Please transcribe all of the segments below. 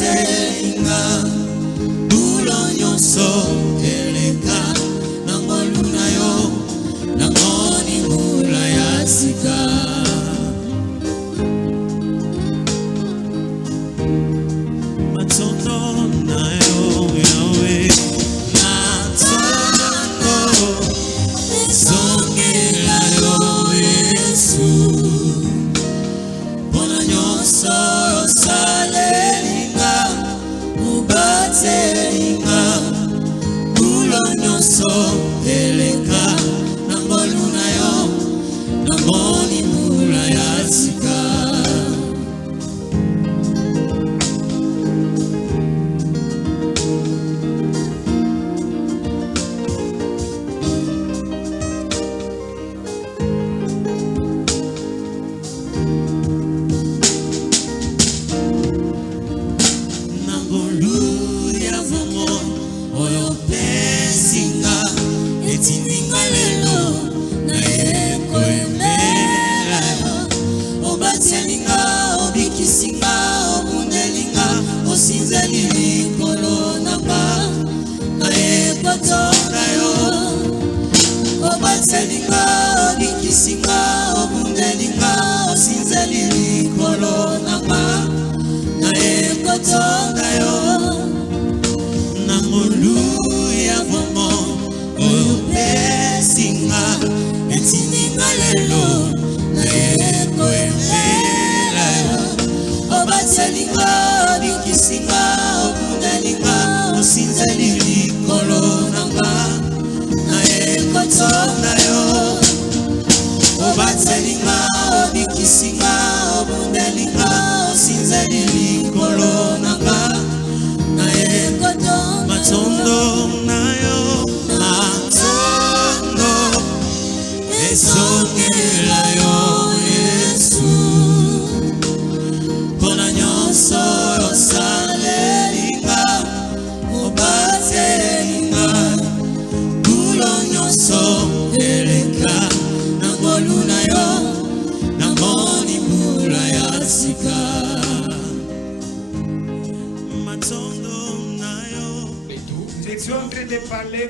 Obatelinga bulonyoso eleka nangoluna yo nangoni mula ya sika matondo na yo yawe matondo zongela yo Yesu bona nyonso salelinga obatelinga bulonyoso eleka nangoluna yo nangoni mula ya sika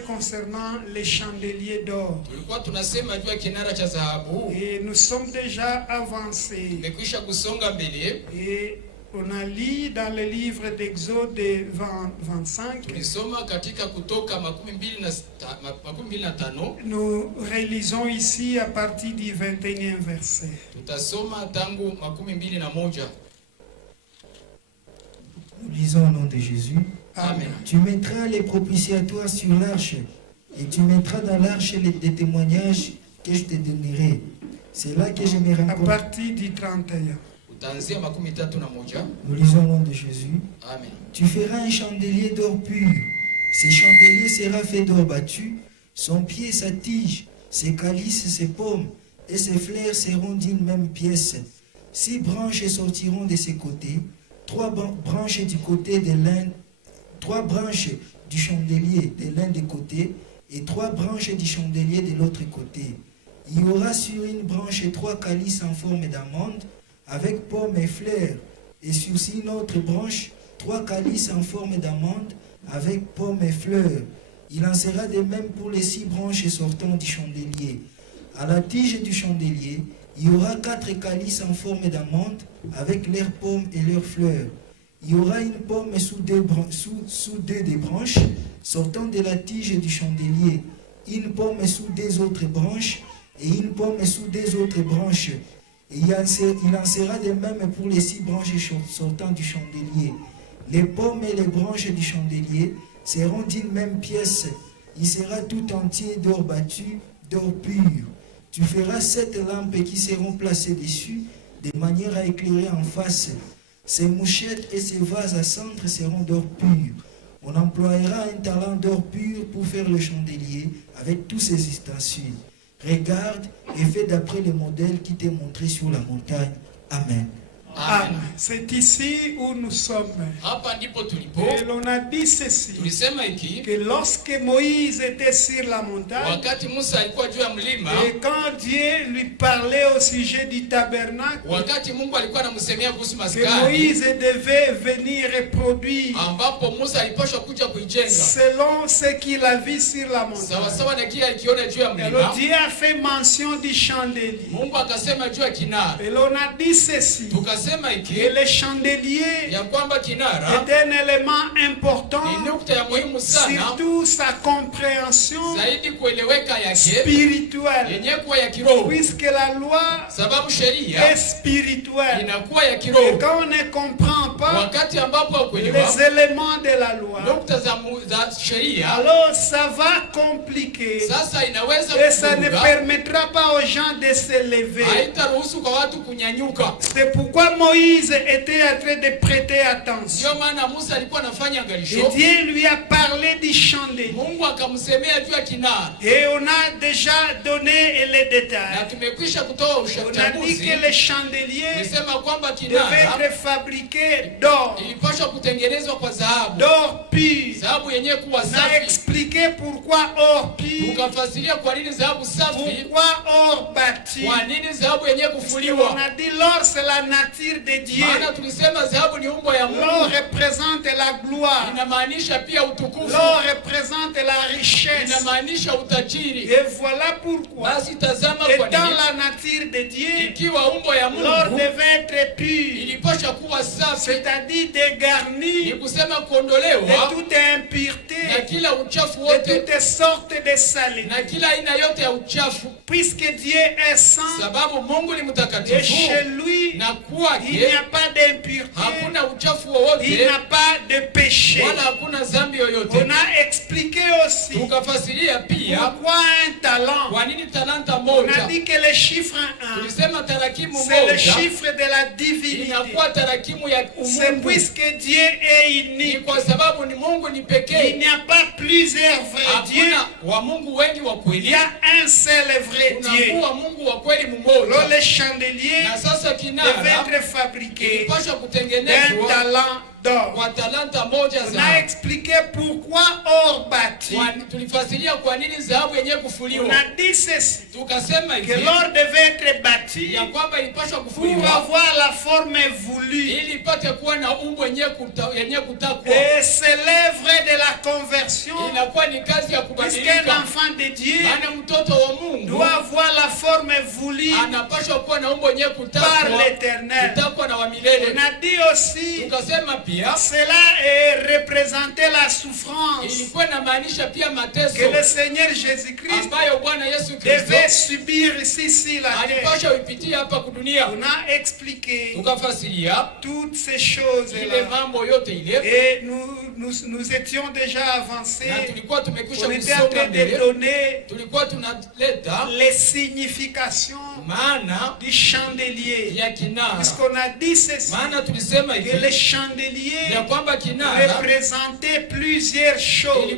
concernant les chandeliers d'or. Et nous sommes déjà avancés. Et on a lu dans le livre d'Exode 25. Nous réalisons ici à partir du 21e verset. Nous lisons au nom de Jésus. Amen. Tu mettras les propitiatoires sur l'arche et tu mettras dans l'arche des témoignages que je te donnerai. C'est là que je me rencontre. À partir du 31. Nous lisons au nom de Jésus. Amen. Tu feras un chandelier d'or pur. Ce chandelier sera fait d'or battu. Son pied, sa tige, ses calices, ses pommes et ses fleurs seront d'une même pièce. 6 branches sortiront de ses côtés. 3 branches du côté de l'un. 3 branches du chandelier de l'un des côtés et 3 branches du chandelier de l'autre côté. Il y aura sur une branche 3 calices en forme d'amande avec pommes et fleurs, et sur une autre branche 3 calices en forme d'amande avec pommes et fleurs. Il en sera de même pour les 6 branches sortant du chandelier. À la tige du chandelier, il y aura 4 calices en forme d'amande avec leurs pommes et leurs fleurs. Il y aura une pomme sous 2 des branches sortant de la tige du chandelier, une pomme sous 2 autres branches et une pomme sous 2 autres branches. Et il en sera de même pour les 6 branches sortant du chandelier. Les pommes et les branches du chandelier seront d'une même pièce. Il sera tout entier d'or battu, d'or pur. Tu feras 7 lampes qui seront placées dessus, de manière à éclairer en face. Ces mouchettes et ces vases à cendre seront d'or pur. On emploiera un talent d'or pur pour faire le chandelier avec tous ses ustensiles. Regarde et fais d'après le modèle qui t'est montré sur la montagne. Amen. Amen. C'est ici où nous sommes. Et l'on a dit ceci, que lorsque Moïse était sur la montagne, et quand Dieu lui parlait au sujet du tabernacle, que Moïse devait venir reproduire selon ce qu'il a vu sur la montagne. Alors Dieu a fait mention du chandelier. Et l'on a dit ceci, que le chandelier est un élément important, surtout sa compréhension spirituelle, puisque la loi est spirituelle. Et quand on ne comprend pas les éléments de la loi, alors ça va compliquer et ça ne permettra pas aux gens de se lever. C'est pourquoi Moïse était en train de prêter attention. Et Dieu lui a parlé du chandelier. Et on a déjà donné les détails. On a dit que le chandelier devait être fabriqué d'or. D'or pur. On a expliqué pourquoi or pur. Pourquoi or bâti. On a dit l'or c'est la nature de Dieu. L'or représente la gloire. L'or représente la richesse. Et voilà pourquoi, étant la nature de Dieu, l'or devait être pur, c'est-à-dire dégarni de toute impureté, de toutes sortes de saletés. Puisque Dieu est saint, et chez lui, il n'y a pas d'impureté, il n'y a pas de péché. On a expliqué aussi pourquoi un talent. On a dit que le chiffre 1, c'est le chiffre de la divinité. C'est puisque Dieu est unique. Il n'y a pas plusieurs vrais dieux. Il y a un seul vrai Dieu. Alors le chandelier devait être fabriqué d'un talent d'or. On a expliqué pourquoi or bâti. On a dit ceci, que l'or devait être bâti pour avoir la forme voulue. Et c'est l'œuvre de la conversion, puisqu'un enfant de Dieu doit avoir la forme voulue par l'Éternel. On a dit aussi, cela représentait la souffrance que le Seigneur Jésus-Christ devait subir ici sur la terre. On a expliqué toutes ces choses-là. Et nous étions déjà avancés. On était en train de donner les significations du chandelier. Puisqu'on a dit ceci, que le chandelier représentait plusieurs choses.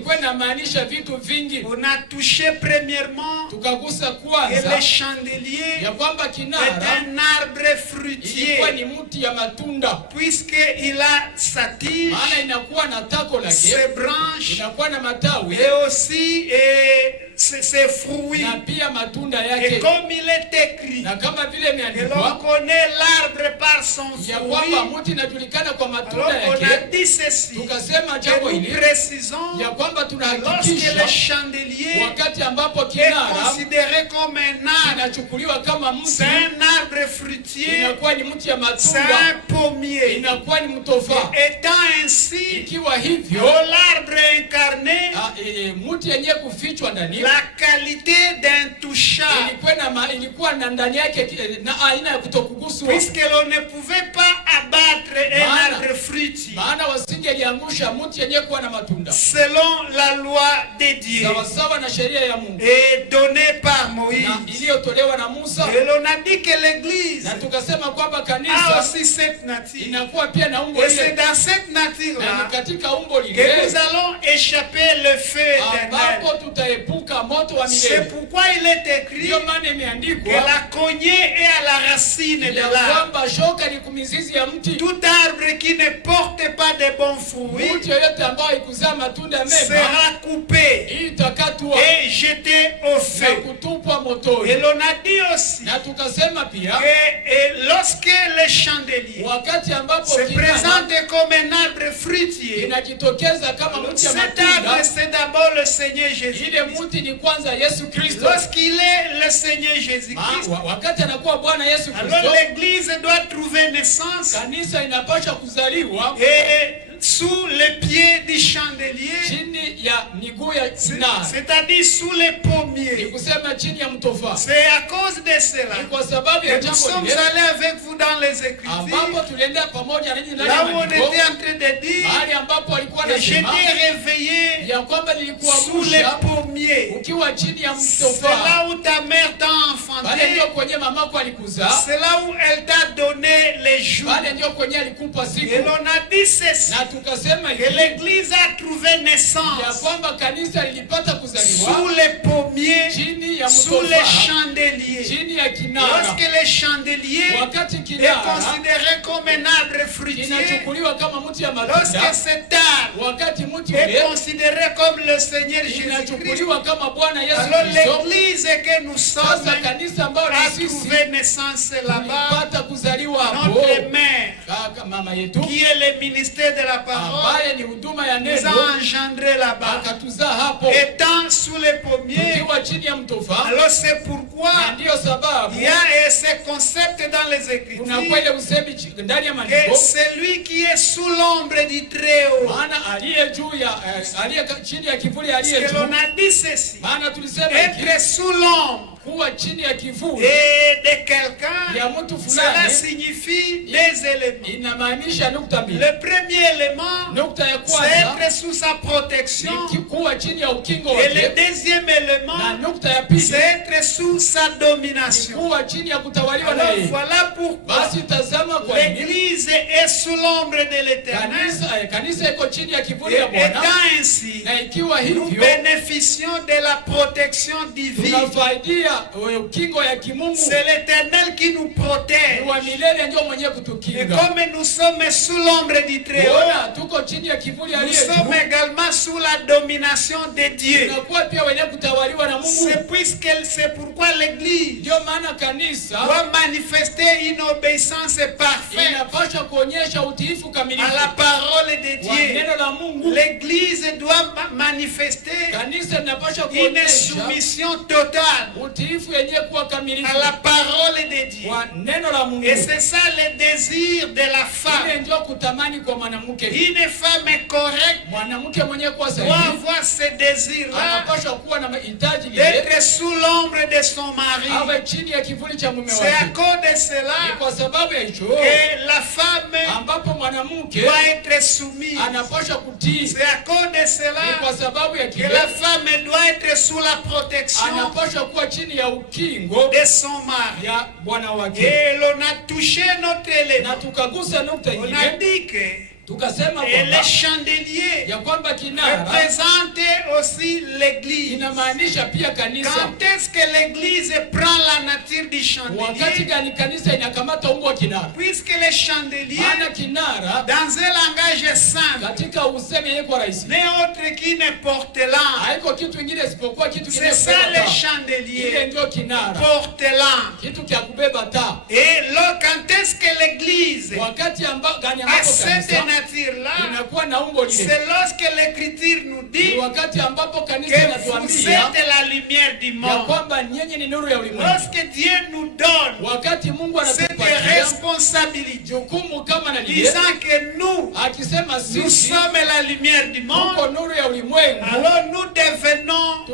On a touché premièrement que le chandelier est un arbre fruitier, puisqu'il a sa tige, ses branches et aussi ses fruits. Et comme il est écrit que l'on connaît l'arbre par son fruit, alors on a dit ceci, que nous précisons que lorsque le chandelier est considéré comme un arbre, c'est un arbre fruitier, c'est un pommier. Et étant ainsi, l'arbre incarné la qualité d'intouchable, puisque l'on ne pouvait pas abattre un arbre fruitier selon la loi de Dieu et donnée par Moïse. Et l'on a dit que l'Église a aussi cette nature, et c'est dans cette nature-là que nous allons échapper le feu éternel. C'est pourquoi il est écrit que la cognée est à la racine de l'arbre. Tout arbre qui ne porte pas de bons fruits sera coupé et jeté au feu. Et l'on a dit aussi que lorsque le chandelier se présente comme un arbre fruitier, cet arbre c'est d'abord le Seigneur Jésus-Christ. Lorsqu'il est le Seigneur Jésus-Christ, alors l'Église doit trouver naissance et sous les pieds du chandelier, c'est-à-dire sous les pommiers. C'est à cause de cela que nous sommes allés avec vous dans les Écritures, là où on était en train de dire que j'étais réveillé sous les pommiers. C'est là où ta mère t'a enfanté, c'est là où elle t'a donné les jours. Et l'on a dit ceci, que l'Église a trouvé naissance sous les pommiers, sous les chandeliers. Lorsque le chandelier est considéré comme un arbre fruitier, lorsque cet arbre est considéré comme le Seigneur Jésus-Christ, alors l'Église que nous sommes a trouvé naissance là-bas. Notre mère, qui est le ministère de la parole, nous a engendré là-bas, étant sous les pommiers. Alors c'est pourquoi il y a ce concept dans les Écritures que celui qui est sous l'ombre du Très-Haut, parce que l'on a dit ceci, être sous l'ombre et de quelqu'un, cela signifie des éléments. Le premier élément, c'est être sous sa protection. Et le deuxième élément, c'est être sous sa domination. Alors voilà pourquoi l'Église est sous l'ombre de l'Éternel. Et étant ainsi, nous bénéficions de la protection divine. C'est l'Éternel qui nous protège. Et comme nous sommes sous l'ombre du Très-Haut, nous sommes également sous la domination de Dieu. C'est pourquoi l'Église doit manifester une obéissance parfaite à la parole de Dieu. L'Église doit manifester une soumission totale à la parole de Dieu. Et c'est ça le désir de la femme. Une femme correcte doit avoir ce désir-là d'être sous l'ombre de son mari. C'est à cause de cela que la femme doit être soumise. C'est à cause de cela que la femme doit être sous la protection de son mari. Et l'on a touché notre élément. On a dit que et les chandeliers représentent aussi l'Église. Quand est-ce que l'Église prend la nature du chandelier? Puisque les chandeliers, dans un langage simple, n'est autre qu'une porte-lampe. C'est ça les chandeliers, porte-lampe. Et là, quand est-ce que l'Église a cette nature-là, c'est lorsque l'Écriture nous dit que vous êtes la lumière du monde. Lorsque Dieu nous donne cette responsabilité, disant que nous sommes la lumière du monde, alors nous devenons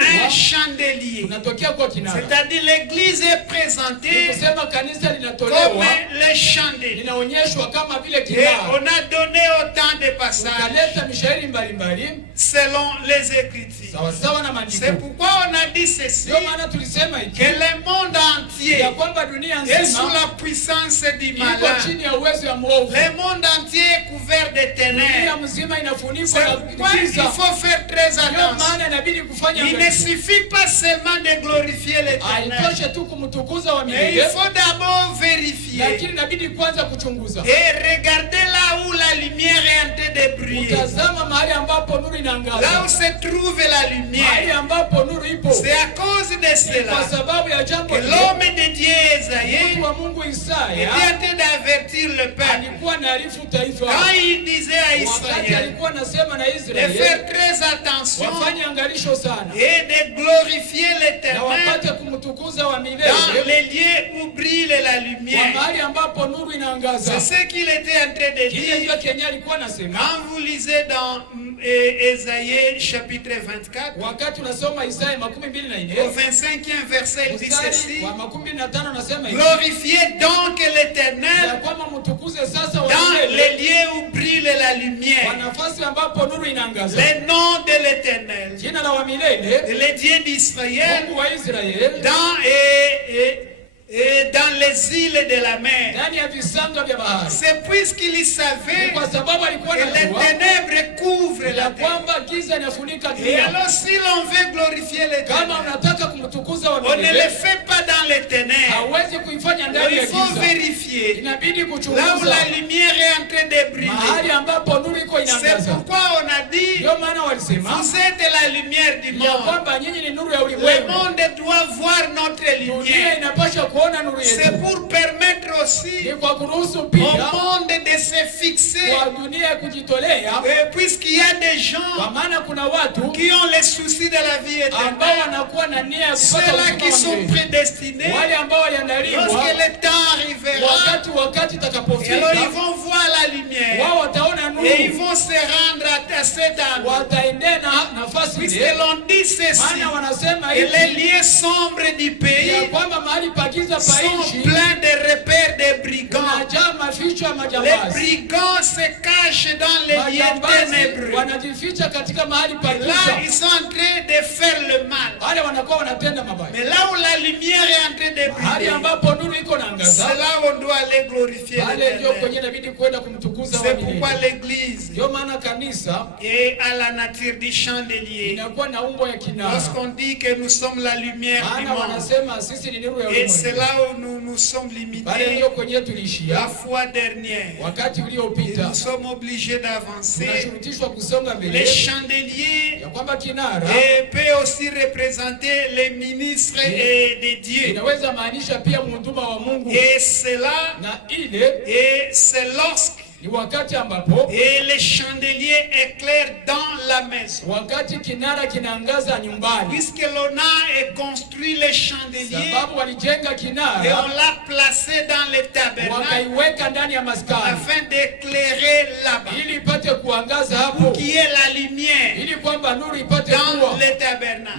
un chandelier. C'est-à-dire l'Église est présentée comme le chandelier. Et on a donné au temps des passages selon les Écritures. C'est pourquoi on a dit ceci, que le monde entier est sous la puissance du malin. Le monde entier est couvert de ténèbres. C'est pourquoi il faut faire très attention. Il ne suffit pas seulement de glorifier l'Éternel, mais il faut d'abord vérifier et regarder là où la lumière est en train de briller. Là où se trouve la lumière. C'est à cause de cela que l'homme de Dieu Isaïe était en train d'avertir le peuple. Quand il disait à Israël de faire très attention et de glorifier l'Éternel dans les lieux où brille la lumière. C'est ce qu'il était en train de dire. Quand vous lisez dans Ésaïe chapitre 24, au 25e verset, il dit ceci: glorifiez donc l'Éternel dans les lieux où brille la lumière. Le nom de l'Éternel, le Dieu d'Israël, dans les îles de la mer. C'est puisqu'il savait que les ténèbres couvrent la terre. Et alors si l'on veut glorifier l'Éternel, on ne le fait pas dans les ténèbres. Il faut vérifier là où la lumière est en train de briller. C'est pourquoi on a dit, vous êtes la lumière du monde. Le monde doit voir notre lumière. C'est pour permettre aussi au monde de se fixer. Puisqu'il y a des gens qui ont les soucis de la vie éternelle, ceux-là qui sont prédestinés, lorsque le temps arrivera, alors ils vont voir la lumière et ils vont se rendre à cet endroit. Puisque l'on dit ceci, et les lieux sombres du pays sont pleins de repères de brigands. Les brigands se cachent dans les lieux ténébreux. Là, ils sont en train de faire le mal. Mais là où la lumière est en train de briller, c'est là où on doit aller glorifier l'Éternel. C'est pourquoi l'Église est à la nature du chandelier. Lorsqu'on dit que nous sommes la lumière du monde, et c'est là où nous sommes limités. La fois dernière, et nous sommes obligés d'avancer. Les chandeliers peut aussi représenter les ministres de Dieu. Et c'est lorsque et les chandeliers éclairent dans la maison. Puisque l'on a construit les chandeliers et on l'a placé dans le tabernacle afin d'éclairer là-bas, pour qu'il y ait la lumière dans le tabernacle.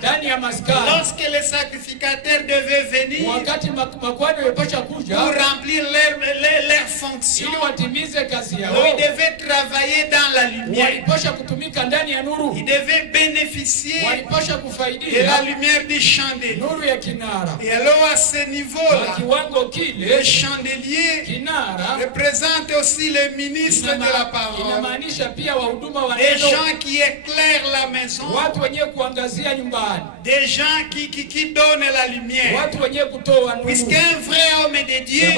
Lorsque les sacrificateurs devaient venir pour remplir leur fonction, ils devaient travailler dans la lumière. Ils devaient bénéficier de la lumière du chandelier. Et alors à ce niveau-là, le chandelier représente aussi le ministre de la parole. Des gens qui éclairent la maison. Des gens qui donnent la lumière. Puisqu'un vrai homme de Dieu,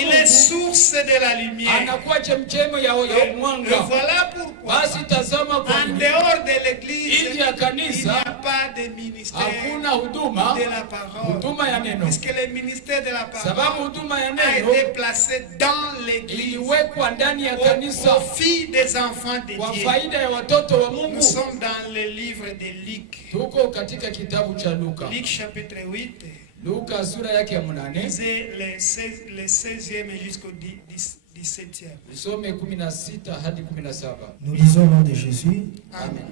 il est source de la lumière. Et voilà pourquoi, en dehors de l'église, il n'y a pas de ministère de la parole. Puisque le ministère de la parole a été placé dans l'église au profit des enfants de Dieu. Nous sommes dans le livre de Luc. Luc chapitre 8. C'est le 16e jusqu'au 17e. Nous lisons au nom de Jésus. Amen.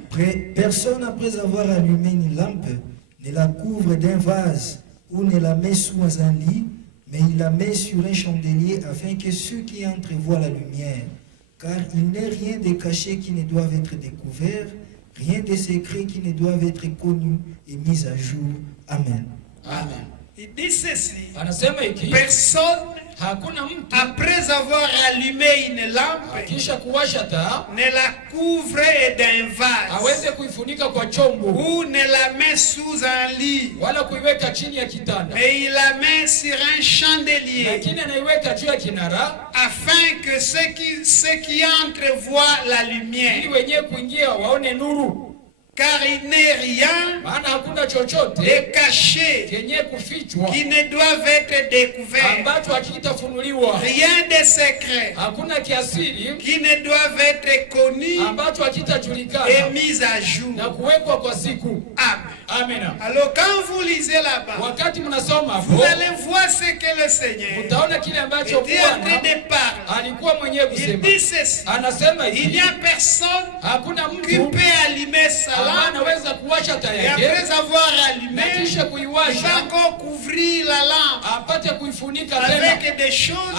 Personne, après avoir allumé une lampe, ne la couvre d'un vase ou ne la met sous un lit, mais il la met sur un chandelier afin que ceux qui entrent voient la lumière. car il n'est rien de caché qui ne doive être découvert, rien de secret qui ne doive être connu et mis à jour. Amen. Amen. Il dit ceci. Anasema hiki, Personne, hakuna mtu après avoir allumé une lampe, kisha kuwasha taa ne la couvre d'un vase aweze kuifunika kwa chombo ou ne la met sous un lit, wala kuiweka chini ya kitanda, mais il la met sur un chandelier, lakini anaiweka juu ya kinara afin que ceux qui entrent voient la ili lumière. wenyewe kuingia waone nuru. Car il n'est rien Maana hakuna chochote de caché kenye kufichwa qui ne doit être découvert, ambacho hakitafunuliwa, rien de secret hakuna kiasiri qui ne doit être connu ambacho et hakitajulikana mis à jour. na kuwekwa kwa siku. Amen. Amina. Alors quand vous lisez là-bas, Wakati mnasoma vous hapo allez voir ce que le Seigneur utaona kile ambacho était en train Bwana de parler. alikuwa mwenyewe Il kusema. dit ceci. Anasema Il hivi, n'y a personne hakuna qui mtu peut allumer sa ambaye lampe anaweza kuwasha taa et yake après avoir na allumé, kisha il va kuiwasha encore couvrir la lampe apate kuifunika tena, avec des choses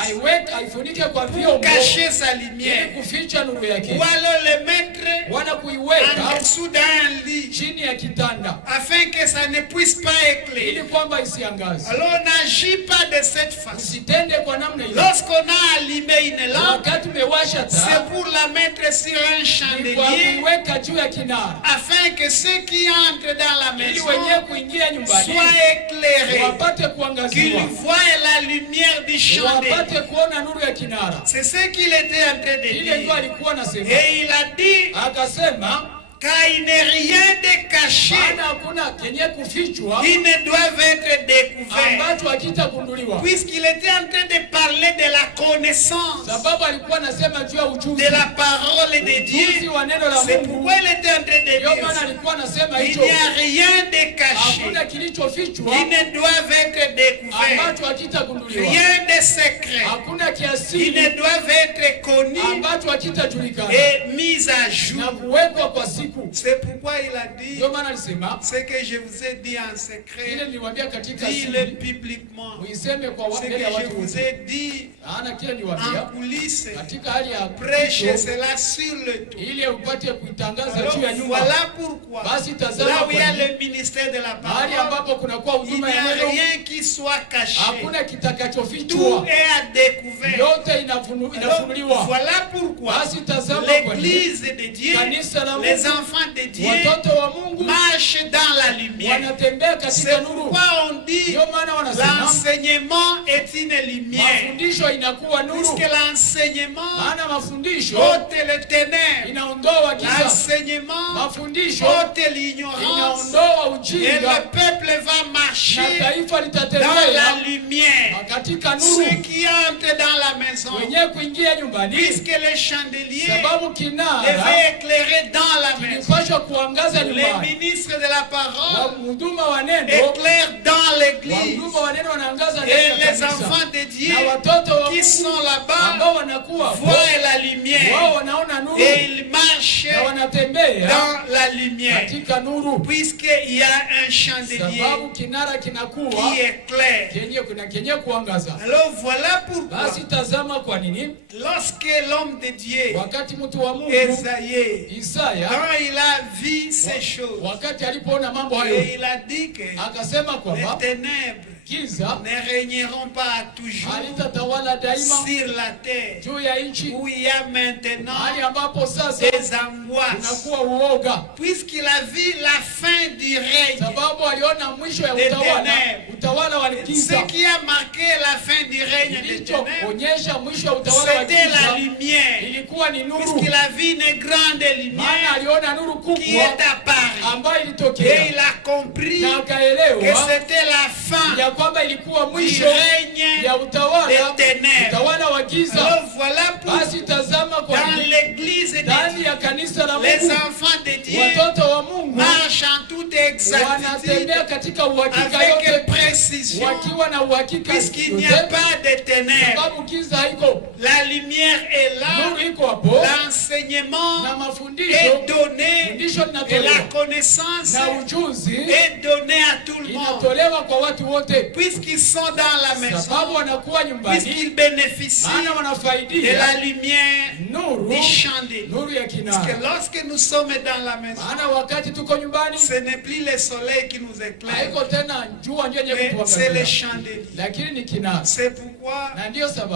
aifunike kwa pour vyombo cacher sa ili lumière. kuficha nuru yake, Ou alors le mettre wala en kuiweka dessous d'un lit chini ya kitanda afin que ça ne puisse pas éclairer. ili kwamba isiangaze. Alors n'agis pas de cette façon. Usitende kwa namna ile. Lorsqu'on a allumé une lampe, Wakati umewasha c'est taa pour la mettre sur un ni kwa chandelier kuiweka juu ya kinara afin que ceux qui entrent dans la ili maison wenyewe kuingia nyumbani soient éclairés, wapate qu'ils kuangaziwa, voient la lumière du chandelier. wapate kuona nuru ya kinara. C'est ce qu'il était en train de Ile dire. ndio alikuwa anasema, Et il a dit, akasema car il n'est rien de caché maana hakuna kenye kufichwa qui ne doit être découvert. ambacho hakitagunduliwa, Puisqu'il était en train de parler de la connaissance sababu alikuwa anasema juu ya ujuzi, de la parole de ujuzi Dieu. wa neno la C'est Mungu. pourquoi il était en train de Ndio maana dire, alikuwa anasema il hicho, n'y a rien de caché hakuna kilichofichwa qui ne doit être découvert. ambacho hakitagunduliwa, Rien de secret hakuna qui kiasiri ne doit être connu ambacho hakitajulikana et mis à na jour. kuwekwa kwa siku. C'est pourquoi il a dit, Ndio maana alisema ce que je vous ai dit en ile secret, niliwaambia katika dis-le siri, publiquement. muiseme kwa Ce que mbele ya je watu vous wote. ai dit Ana kile en niwaambia coulisses, katika hali ya prêchez Kristo, cela sur le toit. ili upate kuitangaza Alors, juu ya nyumba. voilà pourquoi, Basi tazama là où il y a kwa le ministère de la mahali parole, ambapo kunakuwa il huduma n'y ya a neno, rien qui soit caché. hakuna Tout kitakachofichwa, est à découvert. yote Alors, inafunuliwa. voilà pourquoi Basi tazama kwa nini l'Église de Dieu, kanisa la les Mungu, enfants de Dieu, watoto wa Mungu marchent dans la lumière. wanatembea katika C'est nuru. pourquoi on dit Ndio maana wanasema l'enseignement est une lumière. mafundisho inakuwa nuru, Puisque l'enseignement maana mafundisho ôte les ténèbres, inaondoa giza, l'enseignement mafundisho ôte l'ignorance, inaondoa et ujinga, le peuple va na marcher taifa dans litatembea la lumière. katika Ceux nuru. qui entrent dans la maison, Wenyewe kuingia nyumbani, puisque le chandelier sababu kinara devait éclairer dans la maison. kilipashwa kuangaza Les nyumbani. ministres de la parole Mhuduma wa neno, éclairent dans l'église. wahuduma wa neno wanaangaza Et ndani ya les kanisa, enfants de Dieu na watoto wa qui Mungu sont là-bas ambao wanakuwa voient la wao lumière wanaona nuru et ils marchent na wanatembea dans la lumière. katika nuru, Puisqu'il y a un chandelier sababu kinara kinakuwa qui éclaire. kenye kuangaza. Alors voilà pourquoi, Basi tazama kwa nini lorsque l'homme de Dieu, wakati mtu wa Mungu Esaïe, Isaya, quand il a vu ces choses, wakati alipoona mambo hayo, et il a dit que akasema les kwamba ténèbres giza ne régneront pas toujours halitatawala daima sur la terre, juu ya nchi, où il y a maintenant mahali ambapo sasa des angoisses. kunakuwa uoga, Puisqu'il a vu la fin du règne, sababu aliona mwisho ya Des utawala, ténèbres. utawala wa giza. ce qui a marqué la fin du règne des ténèbres, Kilichoonyesha mwisho wa utawala wa c'était la giza lumière. ilikuwa ni nuru, Puisqu'il a vu une grande maana lumière aliona nuru qui kubwa est apparue. ambayo Et ilitokea il a compris na que akaelewa c'était la fin ya kwamba ilikuwa du mwisho règne ya utawala, des ténèbres. utawala wa giza. Alors voilà pourquoi, Basi tazama kwa dans nini l'église de ndani Dieu, ya kanisa la les Mungu enfants de Dieu watoto wa Mungu marchent en toute exactitude, wanatembea katika uhakika avec yote, précision, conviction, puisqu'il n'y a pas de ténèbres. La lumière est là, l'enseignement est donné et la connaissance est donnée à tout le monde. Puisqu'ils sont dans la maison, puisqu'ils bénéficient de la lumière du chandelier. Parce que lorsque nous sommes dans la maison, ce n'est plus le soleil qui nous éclaire, mais c'est le chandelier. C'est pourquoi,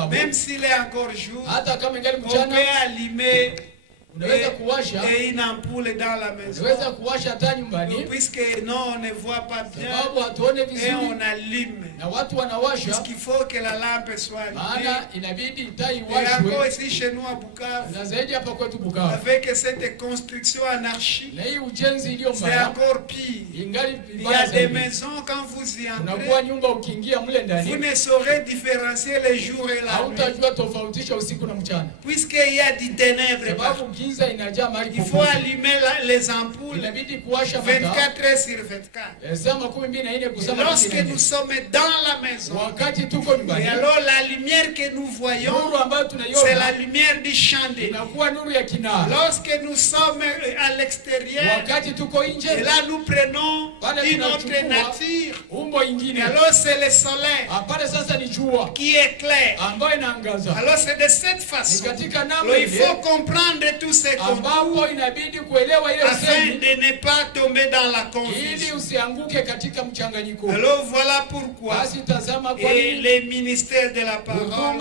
même s'il est encore jour, on peut allumer et une ampoule dans la maison. Puisque non, on ne voit pas bien et on allume. Puisqu'il faut que la lampe soit allumée. Et encore ici chez nous à Bukavu, avec cette construction anarchique, c'est encore pire. Il y a des maisons, quand vous y entrez, vous ne saurez différencier les jours et la nuit. Puisqu'il y a des ténèbres partout. Il faut allumer les ampoules 24 heures sur 24. Et lorsque nous sommes dans la maison, et alors la lumière que nous voyons, c'est la lumière du chandelier. Lorsque nous sommes à l'extérieur, et là nous prenons une autre nature, et alors c'est le soleil qui éclaire. Alors c'est de cette façon. Alors, il faut comprendre tout ce concours afin de ne pas tomber dans la confusion. Alors voilà pourquoi et le ministère de la parole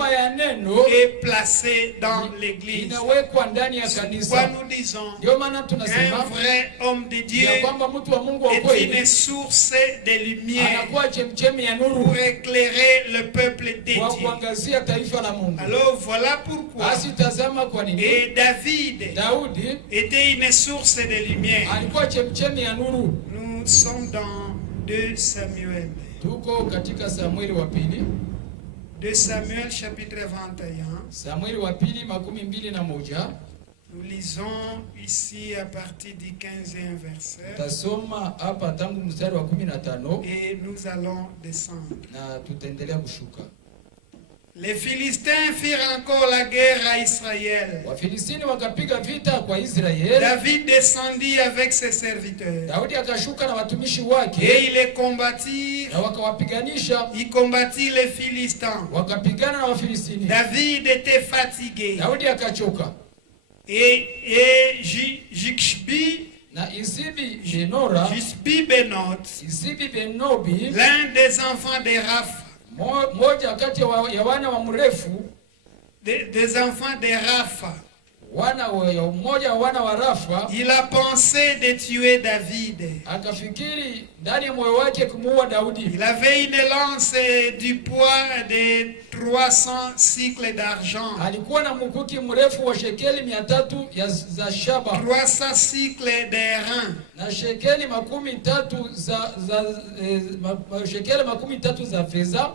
est placé dans l'église. Pourquoi nous disons qu'un vrai homme de Dieu est une source de lumière pour éclairer le peuple de Dieu. Alors voilà pourquoi et David était une source de lumière. Nous sommes dans 2 Samuel. 2 Samuel chapitre 21. Nous lisons ici à partir du 15e verset. Et nous allons descendre. Les Philistins firent encore la guerre à Israël. David descendit avec ses serviteurs. Et il les combattit. Il combattit les Philistins. David était fatigué. Et Jishbi Benob, l'un des enfants de Rapha, des enfants de Rapha, il a pensé de tuer David. Il avait une lance du poids de 300 cycles d'argent. 300 cycles d'airain.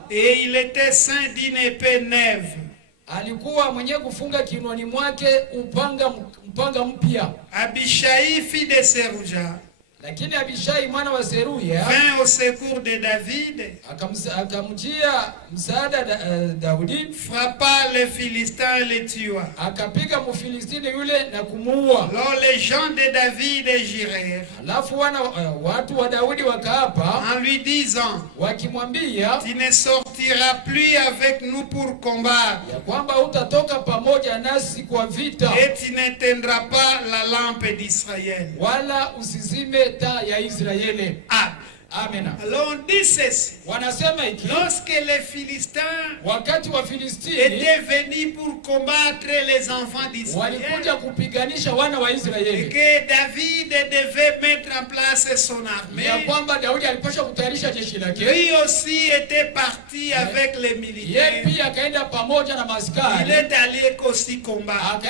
Et il était ceint d'une épée neuve. Alikuwa mwenye kufunga kinwani mwake upanga mpya. Abishai fils de Seruja, lakini Abishai mwana wa Seruya vint au secours de David, akamjia msaada Daudi, frappa le Philistin et le tua. Akapiga Mfilistini yule na kumuua. Alors les gens de David jurèrent, alafu watu wa Daudi wakaapa, en lui disant, wakimwambia, tu ne sortiras plus avec nous pour combattre, ya kwamba utatoka pamoja nasi kwa vita, et tu n'éteindras pas la lampe d'Israël, wala usizime taa ya Israeli. Amen. Alors on dit ceci. Lorsque les Philistins étaient venus pour combattre les enfants d'Israël, et que David devait mettre en place son armée, lui aussi était parti avec les militaires. Il est allé aussi combattre.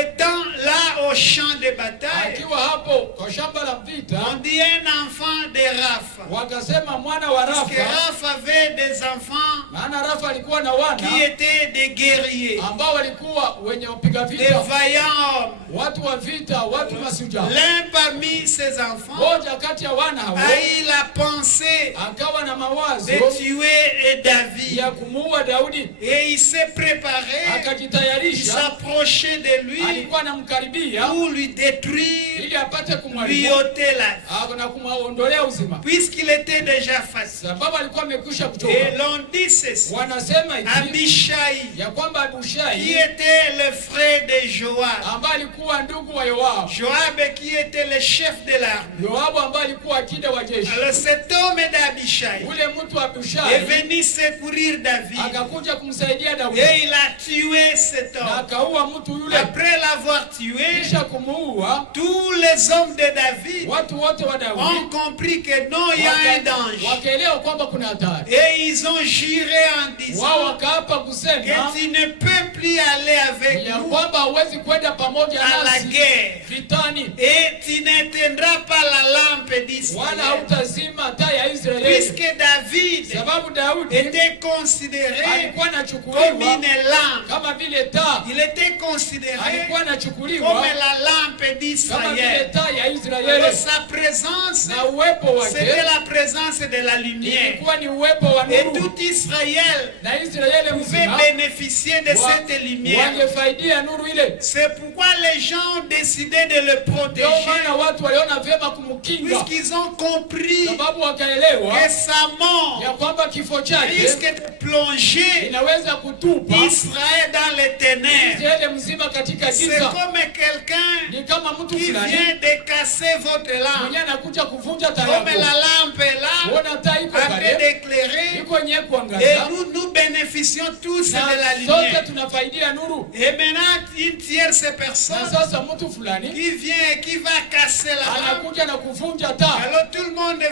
Étant là au champ de bataille, akiwa hapo kwa shamba la vita, on dit un enfant de Rapha. wakasema mwana wa Parce que Rafa, Rapha avait des enfants maana Rafa alikuwa na wana qui étaient des guerriers, ambao walikuwa wenye wapiga des vita, vaillants hommes. watu wa vita, watu masuja. L'un parmi ses enfants Moja kati ya wana hao a eu la pensée akawa na mawazo de tuer David. ya kumuua Daudi, Et il s'est préparé, il akajitayarisha, s'approchait de lui alikuwa anamkaribia pour lui détruire, ili apate lui kumharibu ôter la vie. na kumwondolea uzima, Puisqu'il était déjà fatigué. sababu alikuwa amekwisha Et kuchoka. l'on dit ceci. Wanasema hivi Abishai, ya kwamba qui Abushai était le frère de Joab. ambaye alikuwa ndugu wa Yoabu, Joab qui était le chef de l'armée. Yoabu ambaye alikuwa akida wa jeshi. Alors cet homme d'Abishai Ule mtu wa est Abushai venu secourir David. akakuja kumsaidia Daudi Et il a tué cet na homme. akaua mtu yule. Après l'avoir tué, Kisha kumuua, tous les hommes de David watu wote wa Daudi ont compris que non, il y a un danger. wakaelewa kwamba kuna hatari. Et ils ont juré en Wao disant wakaapa kusema que tu ne peux plus aller avec ya nous kwamba hawezi kwenda pamoja à la nasi guerre. vitani, Et tu n'éteindras pas la lampe wala d'Israël. hautazima taa ya Israeli, Puisque David sababu Daudi était considéré alikuwa comme anachukuliwa une lampe. kama vile taa, Il était considéré alikuwa comme anachukuliwa la lampe kama vile d'Israël. taa ya Alors, Israeli, sa présence, na uwepo c'était wake la présence de la lumière. ilikuwa ni uwepo wa Et nuru, tout Israël na Israeli pouvait mzima bénéficier de cette lumière. wangefaidia nuru ile. C'est pourquoi les gens ont décidé de le Ndio protéger, maana watu waliona vyema kumkinga, puisqu'ils ont compris sababu wakaelewa que sa mort ya kwamba kifo chake risque de plonger inaweza kutupa Israël dans les ténèbres. Israeli mzima katika C'est giza. comme quelqu'un Ni kama mtu qui fulani vient de casser votre lampe. mwenye anakuja kuvunja taa Comme yako, la lampe est là, kuona taa iko en train pale, d'éclairer, iko yenye et kuangaza, nous bénéficions tous de la na lumière. sote tunafaidia nuru. Et maintenant, une tierce Na personne sasa mtu fulani qui vient et qui va casser la lampe, anakuja na kuvunja taa, alors tout le monde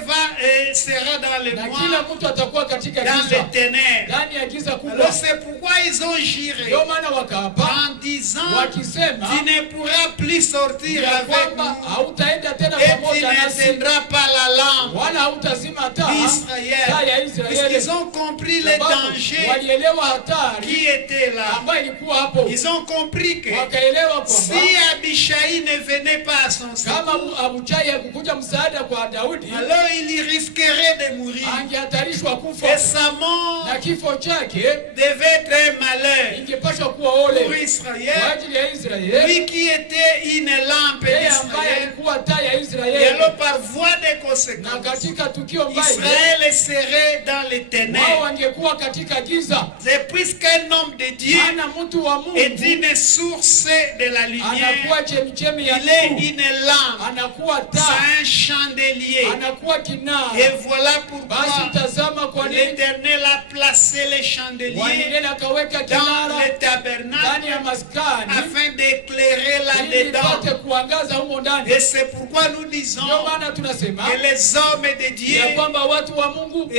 sera dans le na noir, kila mtu atakuwa katika dans giza, les ténèbres. ndani ya giza kubwa. Alors c'est pourquoi ils ont juré Ndio maana wakaapa en disant, wakisema tu ne pourras plus sortir ya avec kwamba nous hautaenda tena et tu pamoja nasi, n'éteindras pas la lampe wala hautazima taa d'Israël. ya Israeli, Puisqu'ils ont compris les sababu dangers walielewa hatari qui étaient là. ambayo ilikuwa hapo. Ils ont compris que Wakaelewa si kwamba Abishai ne venait pas à son kama secours, Abuchai hakukuja msaada kwa Daudi, alors il y risquerait de mourir. angehatarishwa kufa, Et sa mort na kifo chake devait être un malheur ingepashwa kuwa pour ole kwa Israël, ajili ya Israeli, lui qui était une lampe yeye ambaye d'Israël. alikuwa taa ya Et Israeli. alors par voie de Na conséquence, katika tukio mbaya Israël serait dans les wao ténèbres. wangekuwa katika giza, C'est puisqu'un homme de Dieu maana mtu wa est Mungu une source de la lumière. anakuwa chemchemi ya Il est nuru, une lampe, anakuwa c'est taa, un chandelier. anakuwa kinara. Et voilà Basi pourquoi tazama kwa nini l'Éternel a placé les chandeliers Wanilele akaweka dans kinara le tabernacle ndani ya maskani afin d'éclairer ili là-dedans. ipate kuangaza humo ndani. Et c'est pourquoi nous disons Ndio maana tunasema que les hommes de Dieu ya kwamba watu wa Mungu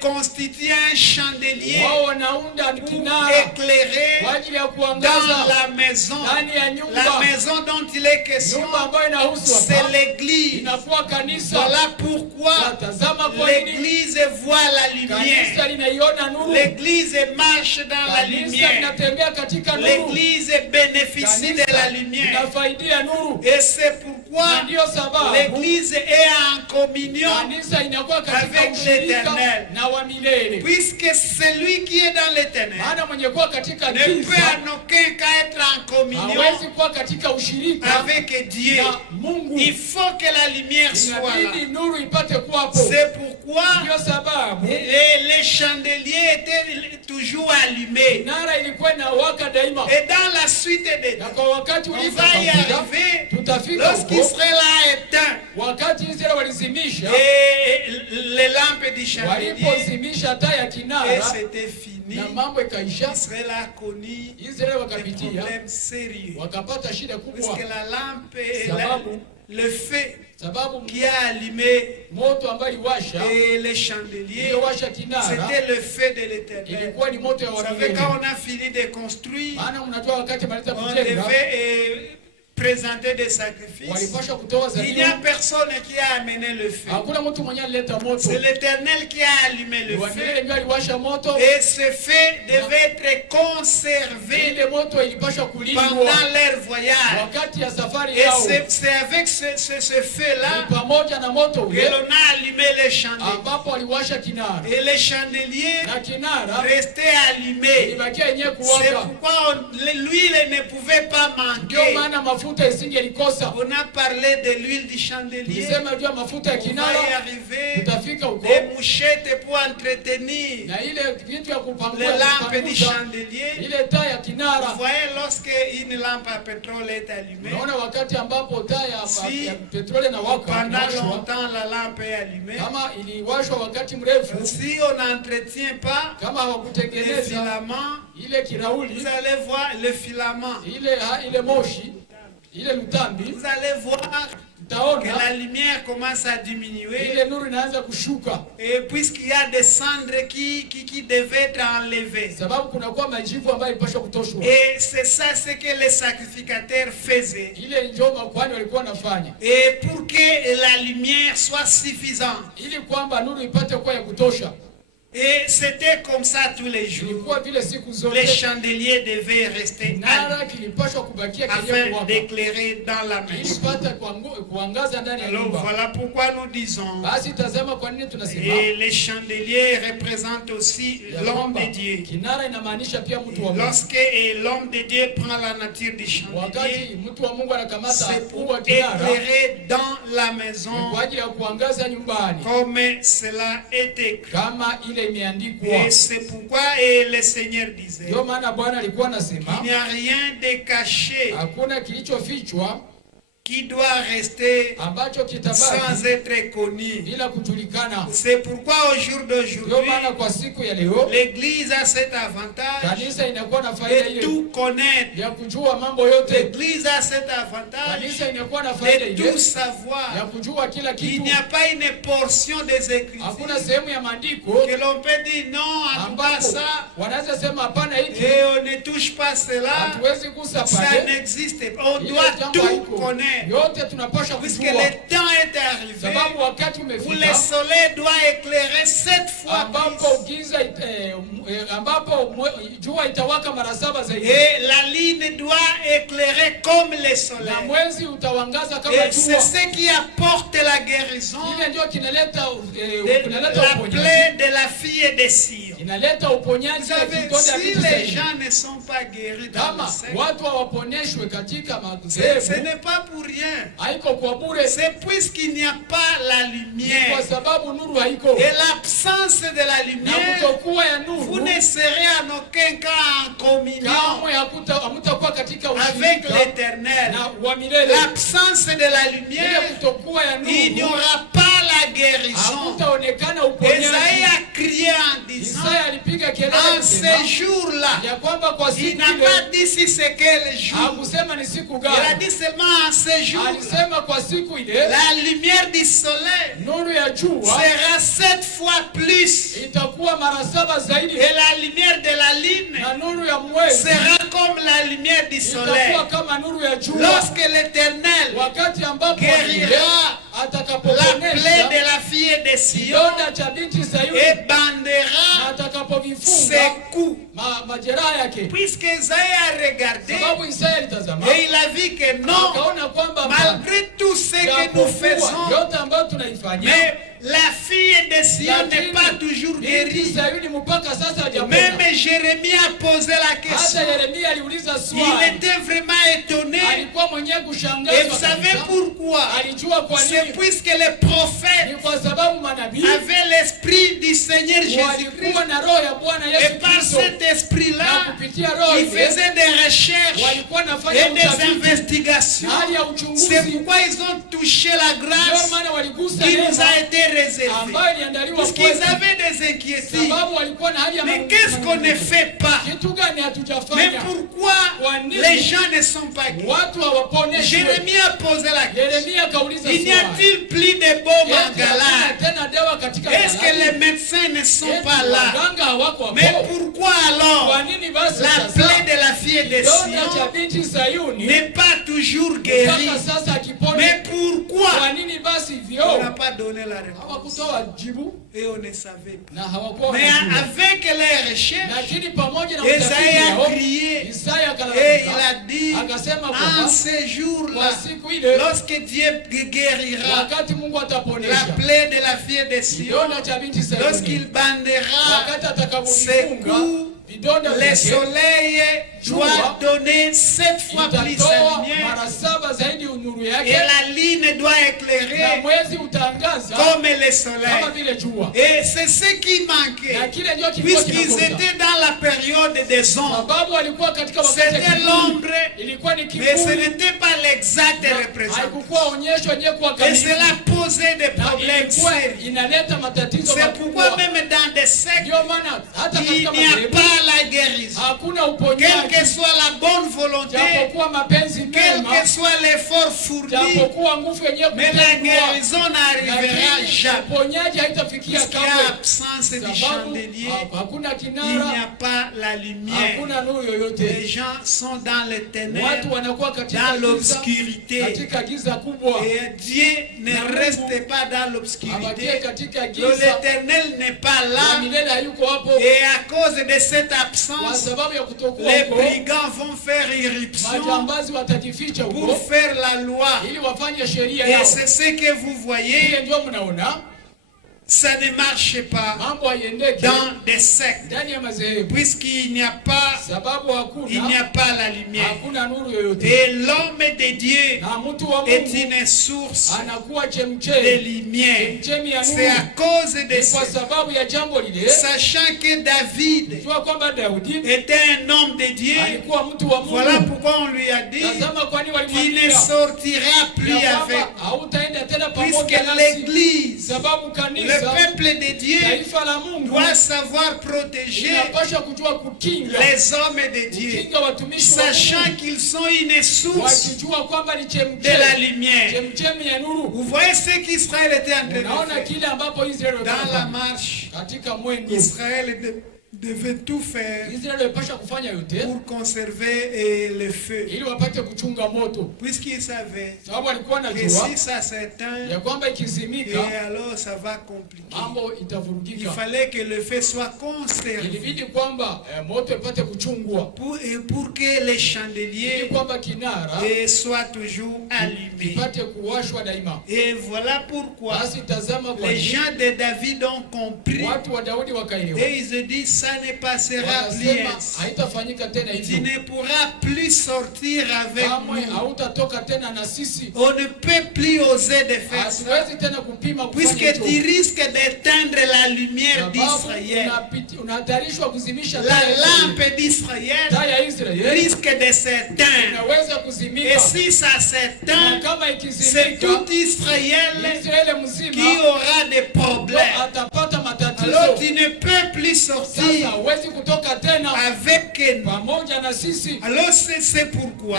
constituent un chandelier wao wanaunda pour kinara éclairer kwa ajili ya dans kuangaza la maison. ndani ya La nyumba. maison dont il est question, Nyumba ambayo inahusu c'est hapa l'église. inakuwa kanisa. Voilà pourquoi Tazama kwa nini l'église voit la lumière. kanisa linaiona nuru, L'église marche dans la kanisa lumière. linatembea katika nuru, L'église bénéficie de la lumière. inafaidia nuru. Et c'est pourquoi Na ndio sababu l'église est en communion, kanisa inakuwa katika avec ushirika l'Éternel. na wa milele, puisque celui qui est dans les ténèbres maana mwenye kuwa katika ne peut giza en aucun cas être en communion hawezi kuwa katika ushirika avec Dieu. na Mungu. Il faut que la lumière soit là. Inabidi nuru ipate kuwa hapo. C'est pourquoi Ndio sababu les chandeliers étaient toujours allumés. nara ilikuwa inawaka daima, Et dans la suite des na temps, kwa wakati on va y ulipokuja arriver tutafika huko, lorsqu'Israël a éteint wakati Israeli walizimisha et les lampes du chandelier walipozimisha taa ya et kinara c'était fini. na mambo ikaisha, Israël a connu Israeli des wakapitia problèmes sérieux. wakapata shida kubwa, Puisque la lampe, Sababu le feu sababu qui a allumé moto ambayo iliwasha et les chandeliers, iliyowasha kinara c'était le feu de l'Éternel. ilikuwa ni moto ya Vous savez, wamilele. quand on a fini de construire, Maana mnajua wakati maliza on kujenga devait présenter des sacrifices. Il n'y a personne qui a amené le feu. C'est l'Éternel qui a allumé le feu. Et ce feu devait être conservé pendant leur voyage. Et c'est avec ce feu-là que l'on a allumé les chandeliers. Et les chandeliers restaient allumés. C'est pourquoi l'huile ne pouvait pas manquer. On a parlé de l'huile du chandelier. On va y arriver. Des mouchettes pour entretenir les lampes du chandelier. Vous voyez, lorsque une lampe à pétrole est allumée, si pendant longtemps la lampe est allumée, si on n'entretient pas les filaments, vous allez voir le filament. Vous allez voir que la lumière commence à diminuer. Et puisqu'il y a des cendres qui devaient être enlevées. Et c'est ça ce que les sacrificateurs faisaient. Et pour que la lumière soit suffisante. Et c'était comme ça tous les jours. Les chandeliers devaient rester allumés afin d'éclairer dans la maison. Alors voilà pourquoi nous disons, et les chandeliers représentent aussi l'homme de Dieu. Lorsque l'homme de Dieu prend la nature du chandelier, c'est pour éclairer dans la maison comme cela est écrit. Et c'est pourquoi le Seigneur disait qu'il n'y a rien de caché qui doit rester sans être connu. C'est pourquoi au jour d'aujourd'hui, l'Église a cet avantage de tout connaître. L'Église a cet avantage de tout savoir. Il n'y a pas une portion des Écritures que l'on peut dire non, on ne pas ça, et on ne touche pas cela. Ça n'existe pas. On doit tout connaître. Puisque le temps est arrivé où le soleil doit éclairer 7 fois plus. Et la ligne doit éclairer comme le soleil. Et c'est ce qui apporte la guérison la plaie de la fille de Sion. Vous savez, si les gens ne sont pas guéris dans le secte, ce n'est pas pour rien. C'est puisqu'il n'y a pas la lumière et l'absence de la lumière, vous ne serez en aucun cas en communion avec l'Éternel. L'absence de la lumière, il n'y aura pas la guérison. Esaïe a crié en disant, en ces jours-là, il n'a pas dit si c'est quel jour. Il a dit seulement en ces jours, la lumière du soleil sera 7 fois plus. Et la lumière de la lune sera comme la lumière du soleil. Lorsque l'Éternel guérira la plaie de la fille de Sion et bandera ses coups. Puisque Esaïe a regardé et il a vu que non, malgré tout ce que nous faisons, mais la fille de Sion n'est pas toujours guérie. Même Jérémie a posé la question. Il était vraiment étonné. Et vous savez pourquoi? C'est puisque les prophètes avaient l'esprit du Seigneur Jésus-Christ. Et par cet esprit-là, ils faisaient des recherches et des investigations. C'est pourquoi ils ont touché la grâce qui nous a été réservée. Parce qu'ils avaient des inquiétudes. Mais qu'est-ce qu'on ne fait pas? Mais pourquoi les gens ne sont pas guéris? Jérémie a posé la question. Il n'y a-t-il plus de baume en Galade? Est-ce que les médecins ne sont pas là? Mais pourquoi alors la plaie de la fille fille de Sion n'est pas toujours guérie. Mais pourquoi on n'a pas donné la réponse? Et on ne savait pas. Mais avec les recherches, Esaïe a crié et il a dit, en ce jour-là, lorsque Dieu guérira la plaie de la fille de Sion, lorsqu'il bandera ses coups, le soleil doit donner 7 fois plus sa lumière et la ligne doit éclairer comme le soleil. Et c'est ce qui manquait, puisqu'ils étaient dans la période des ombres. C'était l'ombre, mais ce n'était pas l'exacte représentation. Et cela posait des problèmes sérieux. C'est pourquoi même dans des sectes, il n'y a pas la guérison. Quelle que soit la bonne volonté, quel que soit l'effort fourni, mais la guérison n'arrivera jamais. Puisqu'il y a absence du chandelier, il n'y a pas la lumière. Les gens sont dans les ténèbres, dans l'obscurité. Et Dieu ne reste pas dans l'obscurité. L'Éternel n'est pas là. Et à cause de cette absence, les brigands vont faire irruption pour faire la loi. Et c'est ce que vous voyez. Ça ne marche pas dans des sectes, puisqu'il n'y a pas la lumière. Et l'homme de Dieu est une source de lumière. C'est à cause de ça, sachant que David était un homme de Dieu, voilà pourquoi on lui a dit qu'il ne sortira plus avec, puisque l'Église, le peuple de Dieu doit savoir protéger les hommes de Dieu, sachant qu'ils sont une source de la lumière. Vous voyez ce qu'Israël était en train de faire dans la marche. Israël devait tout faire pour conserver le feu, puisqu'il savait que si ça s'éteint, et alors ça va compliquer. Il fallait que le feu soit conservé pour que les chandeliers soient toujours allumés. Et voilà pourquoi les gens de David ont compris et ils se disent, ça ne passera plus ainsi. Tu ne pourras plus sortir avec nous. On ne peut plus oser de faire ça, puisque tu risques d'éteindre la lumière d'Israël. La lampe d'Israël risque de s'éteindre. Et si ça s'éteint, c'est tout Israël qui aura des problèmes. Alors tu ne peux plus sortir avec nous. Alors c'est pourquoi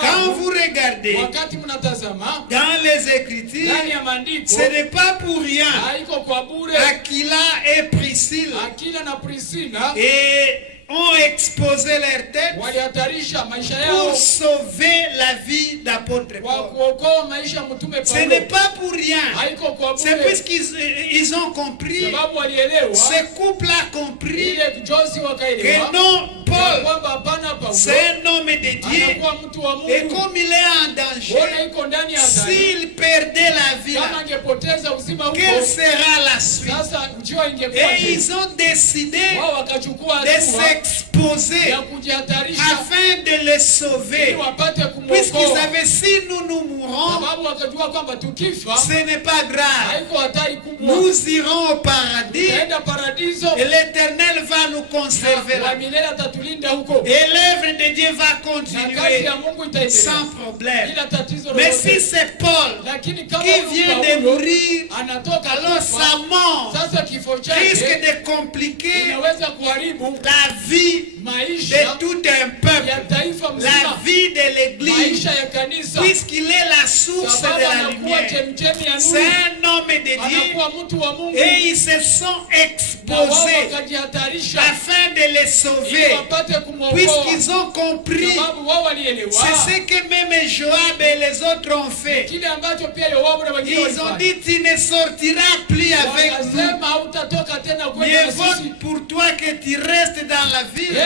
quand vous regardez dans les Écritures, ce n'est pas pour rien Aquila et Priscille ont exposé leur tête pour sauver la vie d'apôtre Paul. Ce n'est pas pour rien. C'est puisqu'ils ont compris, ce couple a compris que non, Paul, c'est un homme de Dieu. Et comme il est en danger, s'il perdait la vie, quelle sera la suite? Et ils ont décidé de s'exposer afin de les sauver. Puisqu'ils avaient, si nous mourons, ce n'est pas grave. Nous irons au paradis et l'Éternel va nous conserver là. Et l'œuvre de Dieu va continuer sans problème. Mais si c'est Paul qui vient de mourir, alors sa mort risque de compliquer la vie de tout un peuple, la vie de l'Église, puisqu'il est la la source de la lumière. C'est un homme de Dieu et ils se sont exposés afin de les sauver, puisqu'ils ont compris. C'est ce que même Joab et les autres ont fait. Ils ont dit, tu ne sortiras plus avec nous. Mieux vaut pour toi que tu restes dans la ville.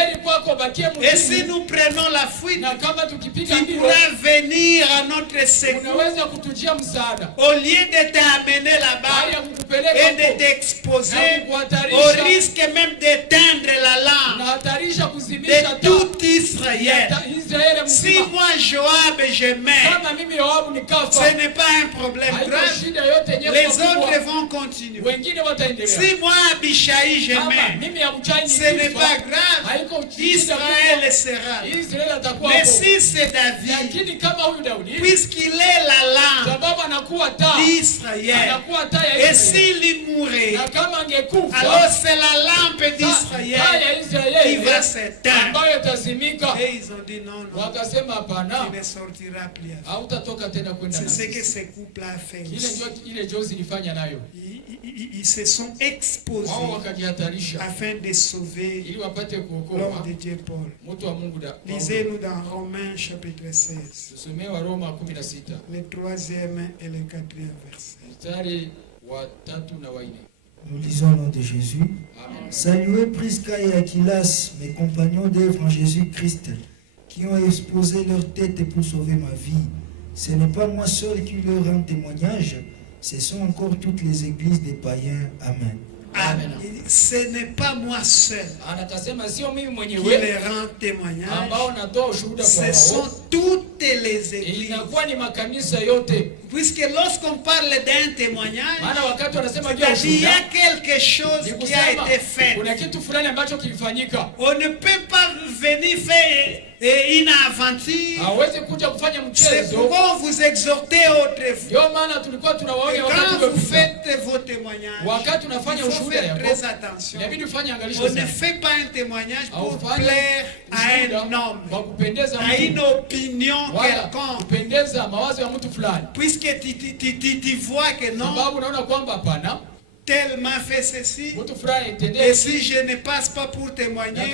Et si nous prenons la fuite, tu pourras venir à notre secours. Au lieu de t'amener là-bas et de t'exposer au risque même d'éteindre la lampe de tout Israël. Si moi Joab je meurs, ce n'est pas un problème grave. Les autres vont continuer. Si moi Abishai je meurs, ce n'est pas grave. Israël sera. Mais si c'est David, puisqu'il est la lampe d'Israël, et s'il mourait, alors c'est la lampe d'Israël qui va s'éteindre. Et ils ont dit non, non, tu ne sortiras plus. C'est ce que ce couple a fait aussi. Ils se sont exposés afin de sauver l'homme de Dieu Paul. Lisez-nous dans Romains chapitre 16, le 3e et le 4e verset. Nous lisons au nom de Jésus. Amen. Saluez Prisca et Aquilas, mes compagnons d'œuvre en Jésus-Christ, qui ont exposé leur tête pour sauver ma vie. Ce n'est pas moi seul qui leur rend témoignage, ce sont encore toutes les églises des païens. Amen. Amen. Ce n'est pas moi seul qui les rend témoignage. Ce sont toutes les églises. Puisque lorsqu'on parle d'un témoignage, il y a quelque chose qui a été fait. On ne peut pas venir faire une aventure. C'est pourquoi vous exhortez autrefois. Quand vous faites vos témoignages, il faut faire très attention. On ne fait pas un témoignage pour plaire à un homme, à une opinion quelconque. Puisque tu vois que non, tel m'a fait ceci, et si je ne passe pas pour témoigner,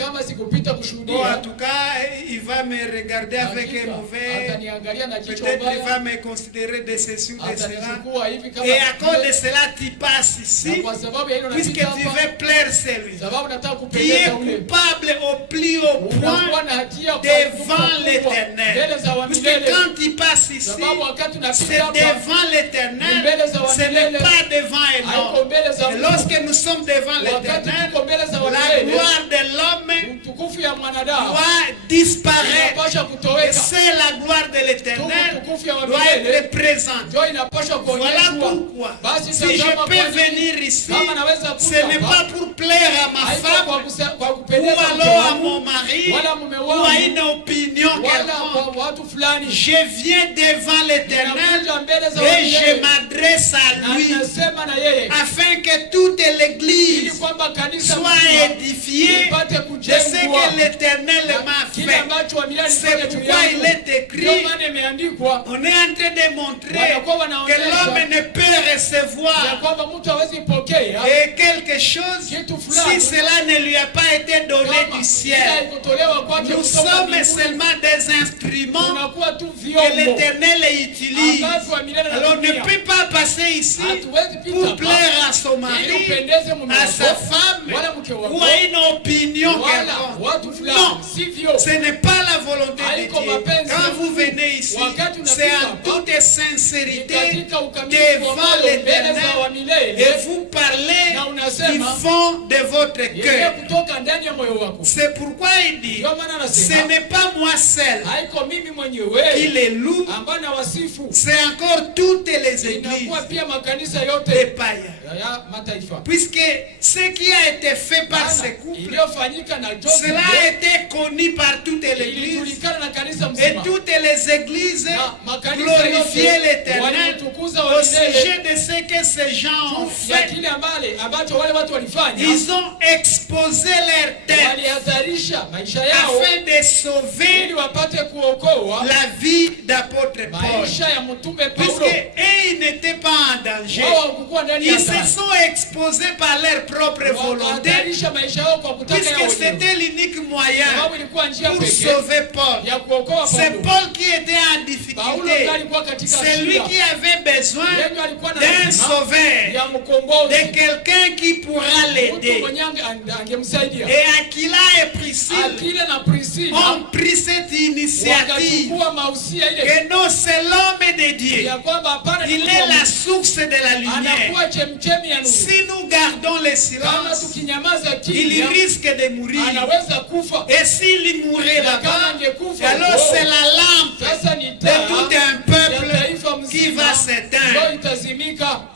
bon, en tout cas, il va me regarder avec un mauvais, peut-être il va me considérer de ceci ou de cela, et à cause de cela, tu passes ici, puisque tu veux plaire celui qui est coupable au plus haut point devant l'Éternel. Puisque quand tu passes ici, c'est devant l'Éternel, ce n'est pas devant un homme. Et lorsque nous sommes devant l'Éternel, la gloire de l'homme doit disparaître. Et c'est la gloire de l'Éternel doit être présente. Voilà pourquoi, si je peux venir ici, ce n'est pas pour plaire à ma femme, ou alors à mon mari, ou à une opinion quelconque. Je viens devant l'Éternel et je m'adresse à lui, afin que toute l'église soit édifiée de ce que l'Éternel m'a fait. C'est pourquoi il est écrit, on est en train de montrer que l'homme ne peut recevoir et quelque chose si cela ne lui a pas été donné du ciel. Nous sommes seulement des instruments que l'Éternel utilise. Alors on ne peut pas passer ici pour plaire à son mari, à sa femme ou à une opinion quelconque. Non, ce n'est pas la volonté de Dieu. Quand vous venez ici, c'est en toute sincérité devant l'Éternel et vous parlez du fond de votre cœur. C'est pourquoi il dit, ce n'est pas moi seul qui les loue, c'est encore toutes les églises des païens. Puisque ce qui a été fait par ce couple, cela a été connu par toutes les églises, et toutes les églises glorifient glorifié l'Éternel au sujet de ce que ces gens ont fait. Ils ont exposé leur tête afin de sauver la vie d'apôtre Paul. Puisque ils n'étaient pas en danger, ils se sont exposés par leur propre volonté, puisque c'était l'unique moyen pour sauver Paul. C'est Paul qui était en difficulté. C'est lui qui avait besoin d'un sauveur, de quelqu'un qui pourra l'aider. Et Aquila et Priscille ont pris cette initiative que non, c'est l'homme de Dieu. Il est la source de la lumière. Si nous gardons le silence, il risque de mourir. Et s'il mourait là-bas, alors c'est la lampe de tout un peuple qui va s'éteindre.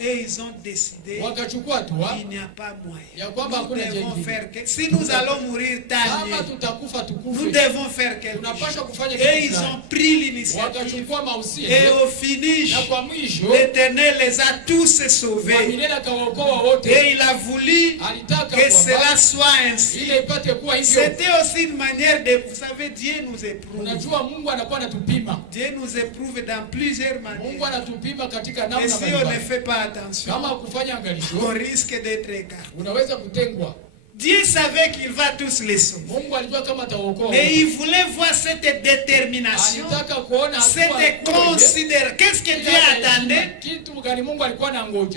Et ils ont décidé qu'il n'y a pas moyen. Nous devons faire quelque chose. Si nous allons mourir tard, nous devons faire quelque chose. Et ils ont pris l'initiative. Et au finish, l'Éternel les a tous sauvés. Et il a voulu que cela soit ainsi. C'était aussi une manière de, vous savez, Dieu nous éprouve. Dieu nous éprouve dans plusieurs manières. Et si on ne fait pas attention, on risque d'être écarté. Dieu savait qu'il va tous les sauver. Mais il voulait voir cette détermination, cette considération. Qu'est-ce que Dieu attendait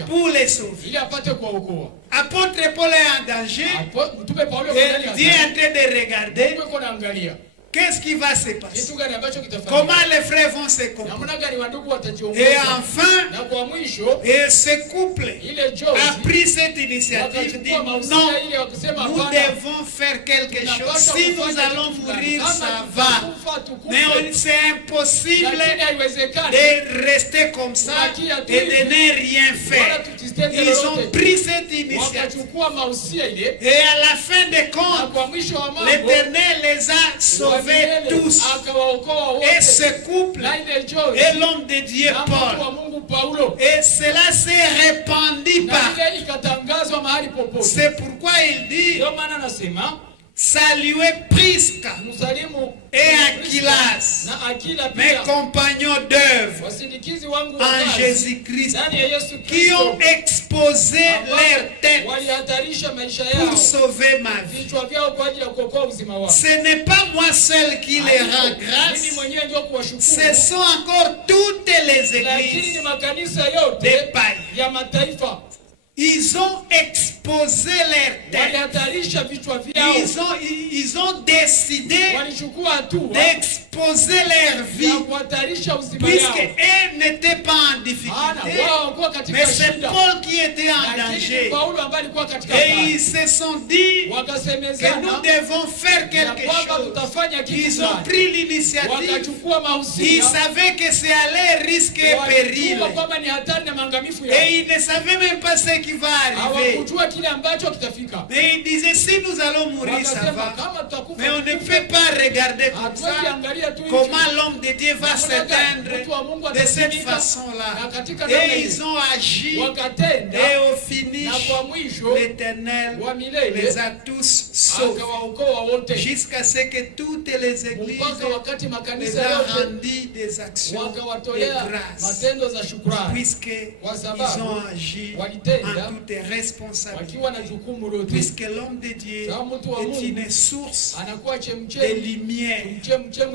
pour les sauver? Apôtre Paul est en danger. Et Dieu est en train de regarder. Qu'est-ce qui va se passer? Comment les frères vont se comporter? Et enfin, et ce couple a pris cette initiative, dit non, nous devons faire quelque chose. Si nous allons mourir, ça va. Mais c'est impossible de rester comme ça et de ne rien faire. Ils ont pris cette initiative. Et à la fin des comptes, l'Éternel les a sauvés tous. Et ce couple et l'homme de Dieu Paul. Et cela s'est répandu partout. C'est pourquoi il dit saluez Prisca et Aquilas, mes compagnons d'œuvre en Jésus-Christ, qui ont exposé leur tête pour sauver ma vie. Ce n'est pas moi seul qui les rend grâce, ce sont encore toutes les églises des païens. Ils ont exposé leur tête. Ils ont décidé d'exposer leur vie. Puisqu'ils n'étaient pas en difficulté. Mais c'est Paul qui était en danger. Et ils se sont dit que nous devons faire quelque chose. Ils ont pris l'initiative. Ils savaient que c'est aller risquer péril. Et ils ne savaient même pas ce qui va arriver. Mais il disait si nous allons mourir ça va. Mais on ne peut pas regarder comme ça comment l'homme de Dieu va s'éteindre de cette façon-là. Et ils ont agi. Et au finish, l'Éternel les a tous sauvés. Jusqu'à ce que toutes les églises les ont rendu des actions de grâce. Puisqu'ils ont agi en toute responsabilité. Puisque l'homme de Dieu est une source de lumière.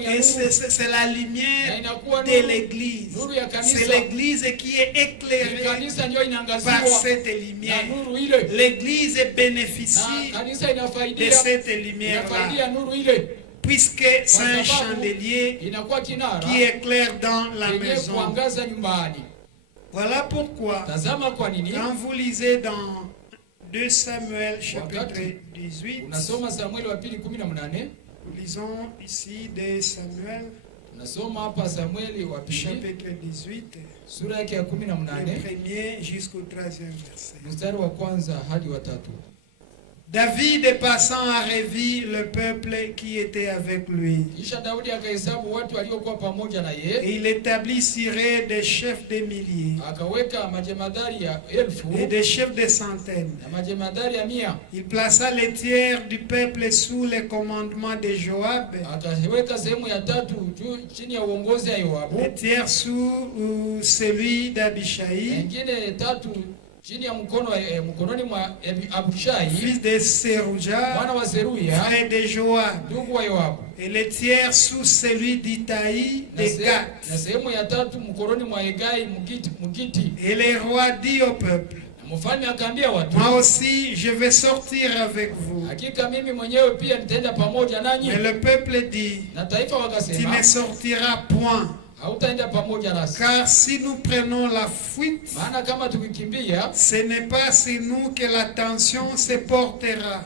Et c'est la lumière de l'église. C'est l'église qui est éclairée par cette lumière. L'église bénéficie de cette lumière-là. Puisque c'est un chandelier qui éclaire dans la maison. Voilà pourquoi, quand vous lisez dans 2 Samuel chapitre 18, nous lisons ici 2 Samuel chapitre 18, le premier jusqu'au 3e verset. David passant a revu le peuple qui était avec lui. Et il établirait des chefs de milliers et des chefs de centaines. Il plaça les tiers du peuple sous le commandement de Joab, les tiers sous celui d'Abishai, fils de Seruja, frère de Joab, et les tiers sous celui d'Itaï de Gath. Et le roi dit au peuple, moi aussi je vais sortir avec vous. Mais le peuple dit, tu ne sortiras point. Car si nous prenons la fuite, ce n'est pas sur nous que l'attention se portera.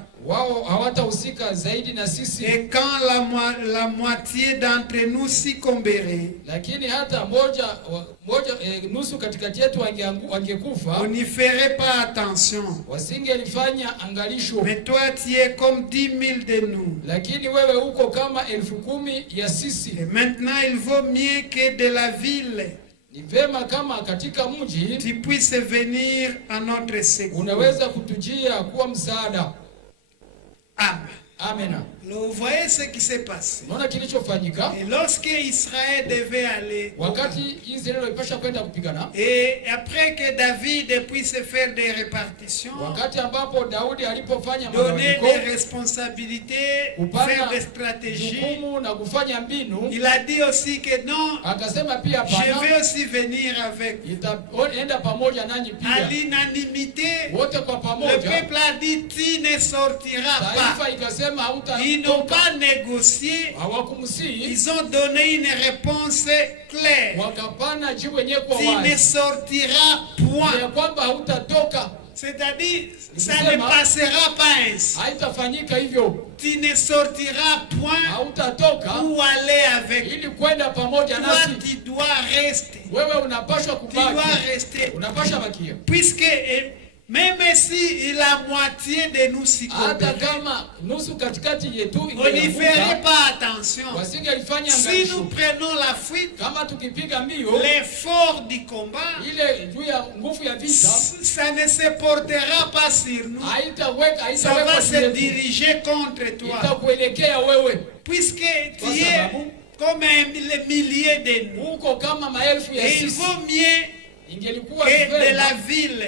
Et quand la moitié d'entre nous succomberait, on n'y ferait pas attention. Mais toi tu es comme 10 000 de nous. Et maintenant il vaut mieux que de la ville tu puisses venir à notre secours. Amen. Vous voyez ce qui s'est passé. Et lorsque Israël devait aller, et après que David puisse faire des répartitions, donner des responsabilités, faire des stratégies, il a dit aussi que non, je vais aussi venir avec vous. À l'unanimité, le peuple a dit, tu ne sortiras pas. Ils n'ont pas négocié, ils ont donné une réponse claire. Tu ne sortiras point. C'est-à-dire, ça ne passera pas ainsi. Tu ne sortiras point pour aller avec. Toi, tu dois rester. Tu dois rester. Puisque même si la moitié de nous succomberait, on n'y ferait pas attention. Si nous prenons la fuite, l'effort du combat, ça ne se portera pas sur nous. Ça va se diriger contre toi. Puisque tu es comme les milliers de nous. Et il vaut mieux et de la ville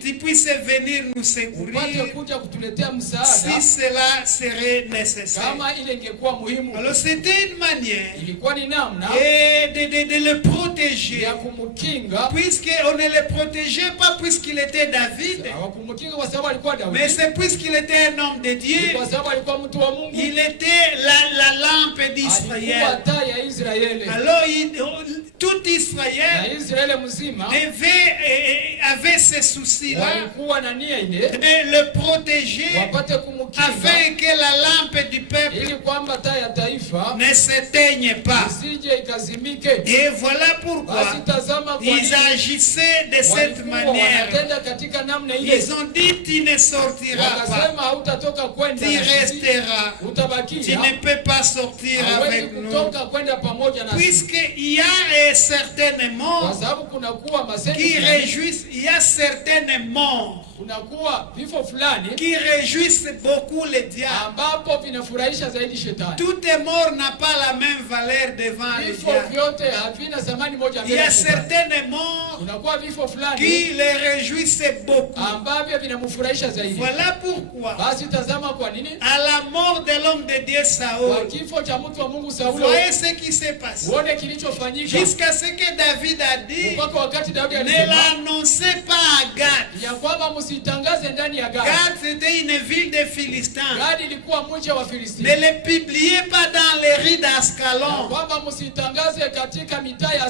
tu puisses venir nous secourir si cela serait nécessaire. Alors c'était une manière de le protéger, puisqu'on ne le protégeait pas puisqu'il était David, mais c'est puisqu'il était un homme de Dieu. Il était la lampe d'Israël. Alors tout Israël avait ce souci-là de le protéger afin que la lampe du peuple ne s'éteigne pas. Et voilà pourquoi ils agissaient de cette manière. Ils ont dit, tu ne sortiras pas, tu resteras, tu ne peux pas sortir avec nous, puisqu'il y a certaines morts qui réjouissent, il y a certaines morts qui réjouissent beaucoup les diables. Toute mort n'a pas la même valeur devant les diables. Il y a certaines morts qui les réjouissent beaucoup. Voilà pourquoi à la mort de l'homme de Dieu Saül, voyez ce qui s'est passé. Jusqu'à ce que David a dit, ne l'annoncez pas à Gath. Gath c'était une ville de Philistins. Ne le publiez pas dans les rues d'Ascalon,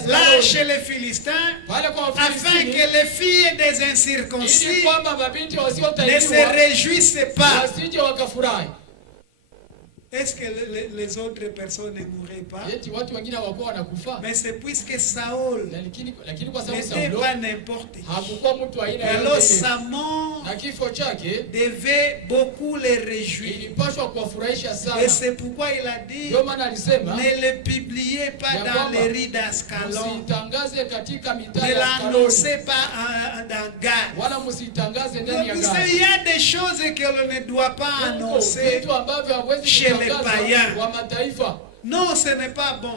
là chez les Philistins, afin que les filles des incirconcis ne se réjouissent pas. Est-ce que les autres personnes ne mourraient pas? Mais c'est puisque Saül n'était pas n'importe qui. Alors Samson devait beaucoup les réjouir. Et c'est pourquoi il a dit, ne le publiez pas dans les rues d'Ascalon. Ne l'annoncez pas dans Gath. Donc vous savez, il y a des choses que l'on ne doit pas annoncer chez les païens. Non, ce n'est pas bon.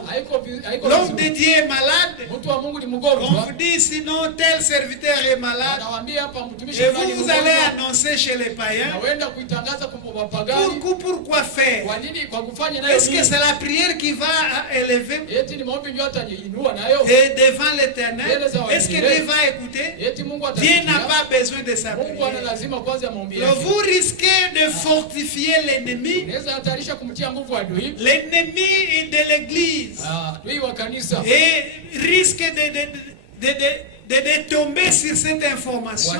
L'homme de Dieu est malade. On vous dit sinon tel serviteur est malade. Et vous allez annoncer chez les païens. Pourquoi faire? Est-ce que c'est la prière qui va élever? Et devant l'Éternel, est-ce que Dieu va écouter? Dieu n'a pas besoin de sa prière. Vous risquez de fortifier l'ennemi. L'ennemi de l'église et risque de tomber sur cette information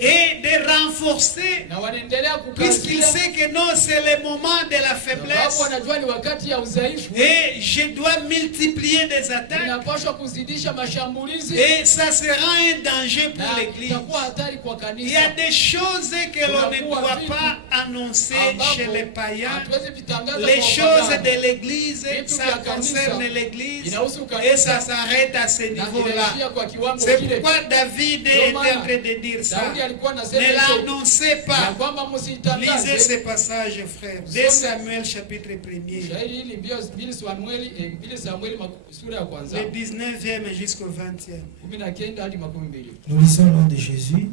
et de renforcer, puisqu'il sait que non, c'est le moment de la faiblesse et je dois multiplier des attaques et ça sera un danger pour l'église. Il y a des choses que l'on ne doit pas annoncer chez les païens. Les choses de l'église, ça concerne l'église et ça s'arrête à ce niveau. C'est pourquoi David est en train de dire ça. Ne l'annoncez pas. Lisez ce passage, frère. 2 Samuel chapitre 1er. Le 19e jusqu'au 20e. Nous lisons le nom de Jésus.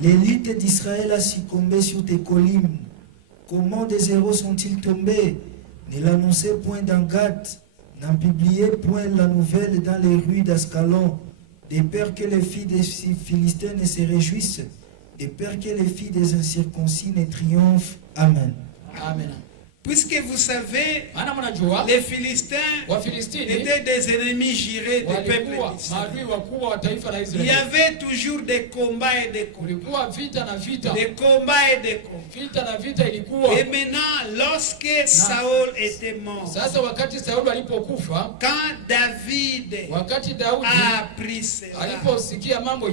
L'élite d'Israël a succombé sur tes collines. Comment des héros sont-ils tombés? Ne l'annoncez point dans Gath. N'en publiez point la nouvelle dans les rues d'Ascalon, de peur que les filles des Philistins ne se réjouissent, de peur que les filles des incirconcis ne triomphent. Amen. Amen. Puisque vous savez, les Philistins étaient des ennemis jurés des peuples d'Israël. Il y avait toujours des combats et des combats. Des combats et des combats. Et maintenant, lorsque Saül était mort, quand David a appris cela,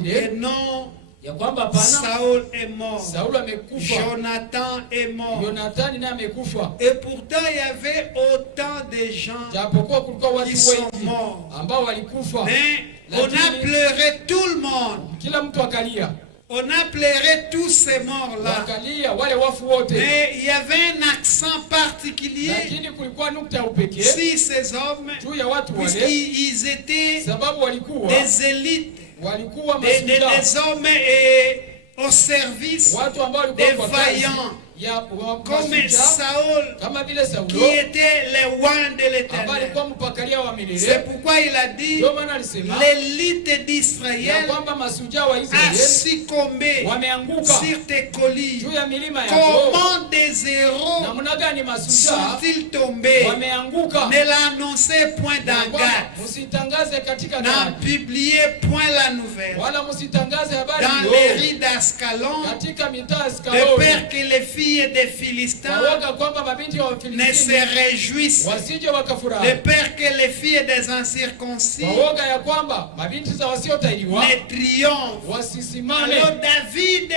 et non, Saül est mort. Jonathan est mort. Et pourtant il y avait autant de gens qui sont morts. Mais on a pleuré tout le monde. On a pleuré tous ces morts-là. Mais il y avait un accent particulier si ces hommes, puisqu'ils étaient des élites, des hommes au service des vaillants, comme Saül, qui était le roi de l'Éternel. C'est pourquoi il a dit, l'élite d'Israël a succombé sur tes collines. Comment des héros sont-ils tombés? Ne l'annoncez point dans Gath. N'en publiez point la nouvelle dans les rues d'Ascalon, de peur que les filles des Philistins ne se réjouissent, de peur que les filles des incirconcis ne triomphent. Alors David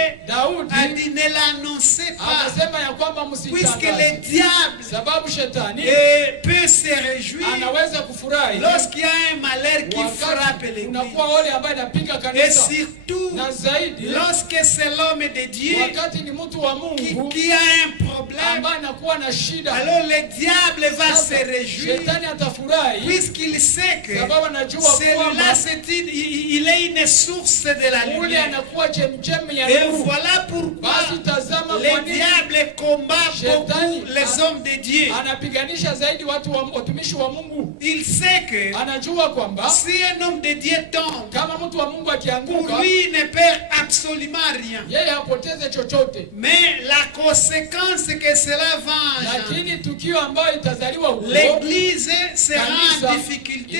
a dit, ne l'annoncez pas, puisque le diable peut se réjouir lorsqu'il y a un malheur qui frappe l'église. Et surtout lorsque c'est l'homme de Dieu qui a un problème, alors le diable va se réjouir, puisqu'il sait que celui-là, il est une source de la lumière. Et voilà pourquoi le diable combat beaucoup les hommes de Dieu. Il sait que si un homme de Dieu tombe, pour lui il ne perd absolument rien. Mais la conséquence que cela va lakini tukio ambayo itazaliwa huko, l'église sera en difficulté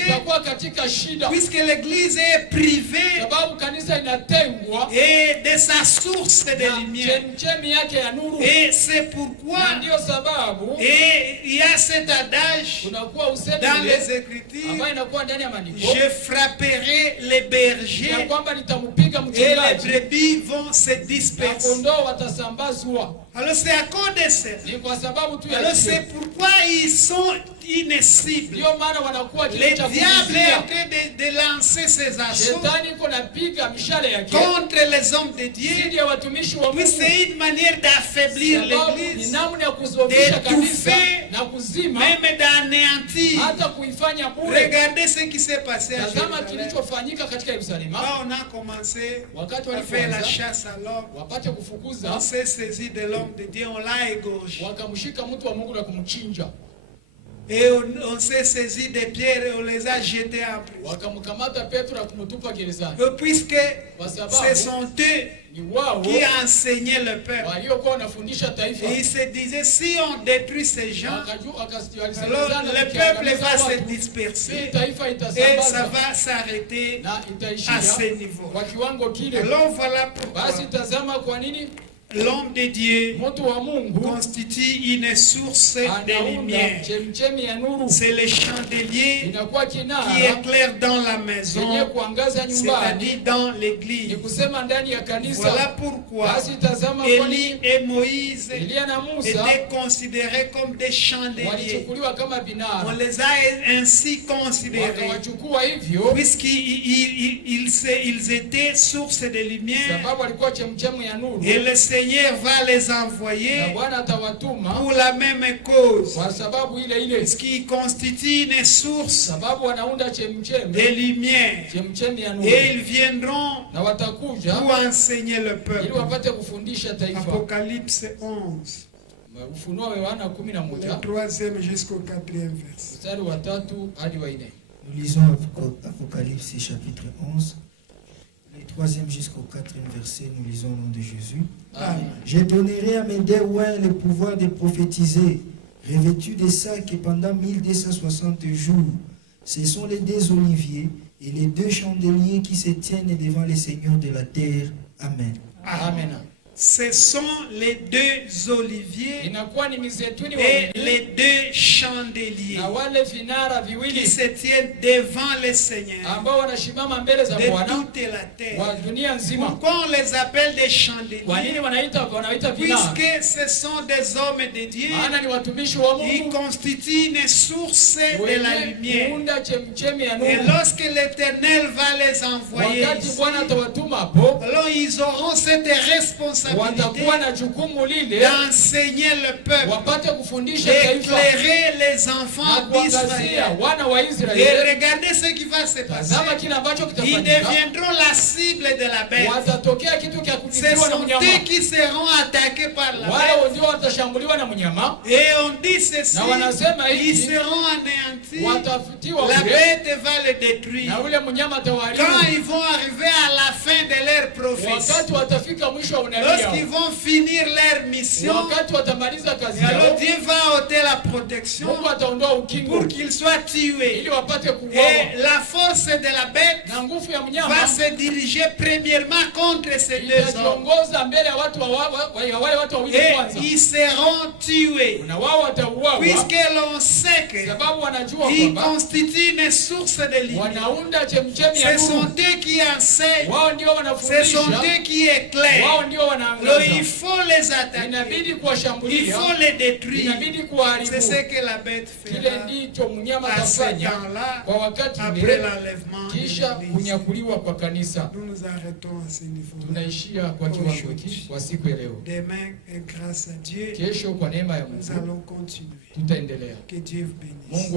puisque l'église est privée sababu kanisa inatengwa et de sa source de lumière. chemchemi yake ya nuru. Et c'est pourquoi Ndio sababu il y a cet adage dans les Écritures: je frapperai les bergers et les brebis vont se disperser. Alors c'est à cause de ça. Alors c'est pourquoi ils sont inessibles. Le diable est en train de lancer ses assauts contre les hommes de Dieu. Oui, c'est une manière d'affaiblir l'église, d'étouffer, même d'anéantir. Regardez ce qui s'est passé à Jérusalem. Là, on a commencé à faire la chasse à l'homme. On s'est saisi de l'homme de Dieu, on l'a égorgé. Et on s'est saisi des pierres et on les a jetées en prison. Puisque ce sont eux qui enseignaient le peuple. Et ils se disaient, si on détruit ces gens, alors le peuple va se disperser et ça va s'arrêter à ce niveau. Alors voilà pourquoi l'homme de Dieu constitue une source de lumière. C'est le chandelier qui éclaire dans la maison, c'est-à-dire dans l'église. Voilà pourquoi Élie et Moïse étaient considérés comme des chandeliers. On les a ainsi considérés puisqu'ils étaient source de lumière. Et le Seigneur va les envoyer pour la même cause, ce qui constitue une source de lumière, et ils viendront pour enseigner le peuple. Apocalypse 11, du 3e jusqu'au 4e verset. Nous lisons Apocalypse chapitre 11, du 3e jusqu'au 4e verset. Nous lisons au nom de Jésus. Amen. Je donnerai à mes deux ouins le pouvoir de prophétiser, revêtus de sacs, et pendant 1260 jours. Ce sont les deux oliviers et les deux chandeliers qui se tiennent devant le Seigneur de la terre. Amen. Amen. Ce sont les deux oliviers et les deux chandeliers qui se tiennent devant le Seigneur de toute la terre. Pourquoi on les appelle des chandeliers? Puisque ce sont des hommes de Dieu, ils constituent une source de la lumière. Et lorsque l'Éternel va les envoyer ici, alors ils auront cette responsabilité d'enseigner le peuple, d'éclairer les enfants d'Israël. Et regardez ce qui va se passer. Ils deviendront la cible de la bête. Ce sont eux qui seront attaqués par la bête. Et on dit ceci: ils seront anéantis. La bête va les détruire. Quand ils vont arriver à la fin de leur prophétie, lorsqu'ils vont finir leur mission, alors Dieu va ôter la protection pour qu'ils soient tués. Et la force de la bête va se diriger premièrement contre ces deux hommes. Et ils seront tués, puisque l'on sait qu'ils constituent une source de lumière. Ce sont eux qui enseignent, ce sont eux qui éclairent. Alors il faut les attaquer, il faut les détruire. C'est ce que la bête fera à ce temps-là, après l'enlèvement de l'Église. Nous nous arrêtons à ce niveau. Demain, et grâce à Dieu, nous allons continuer. Que Dieu vous bénisse.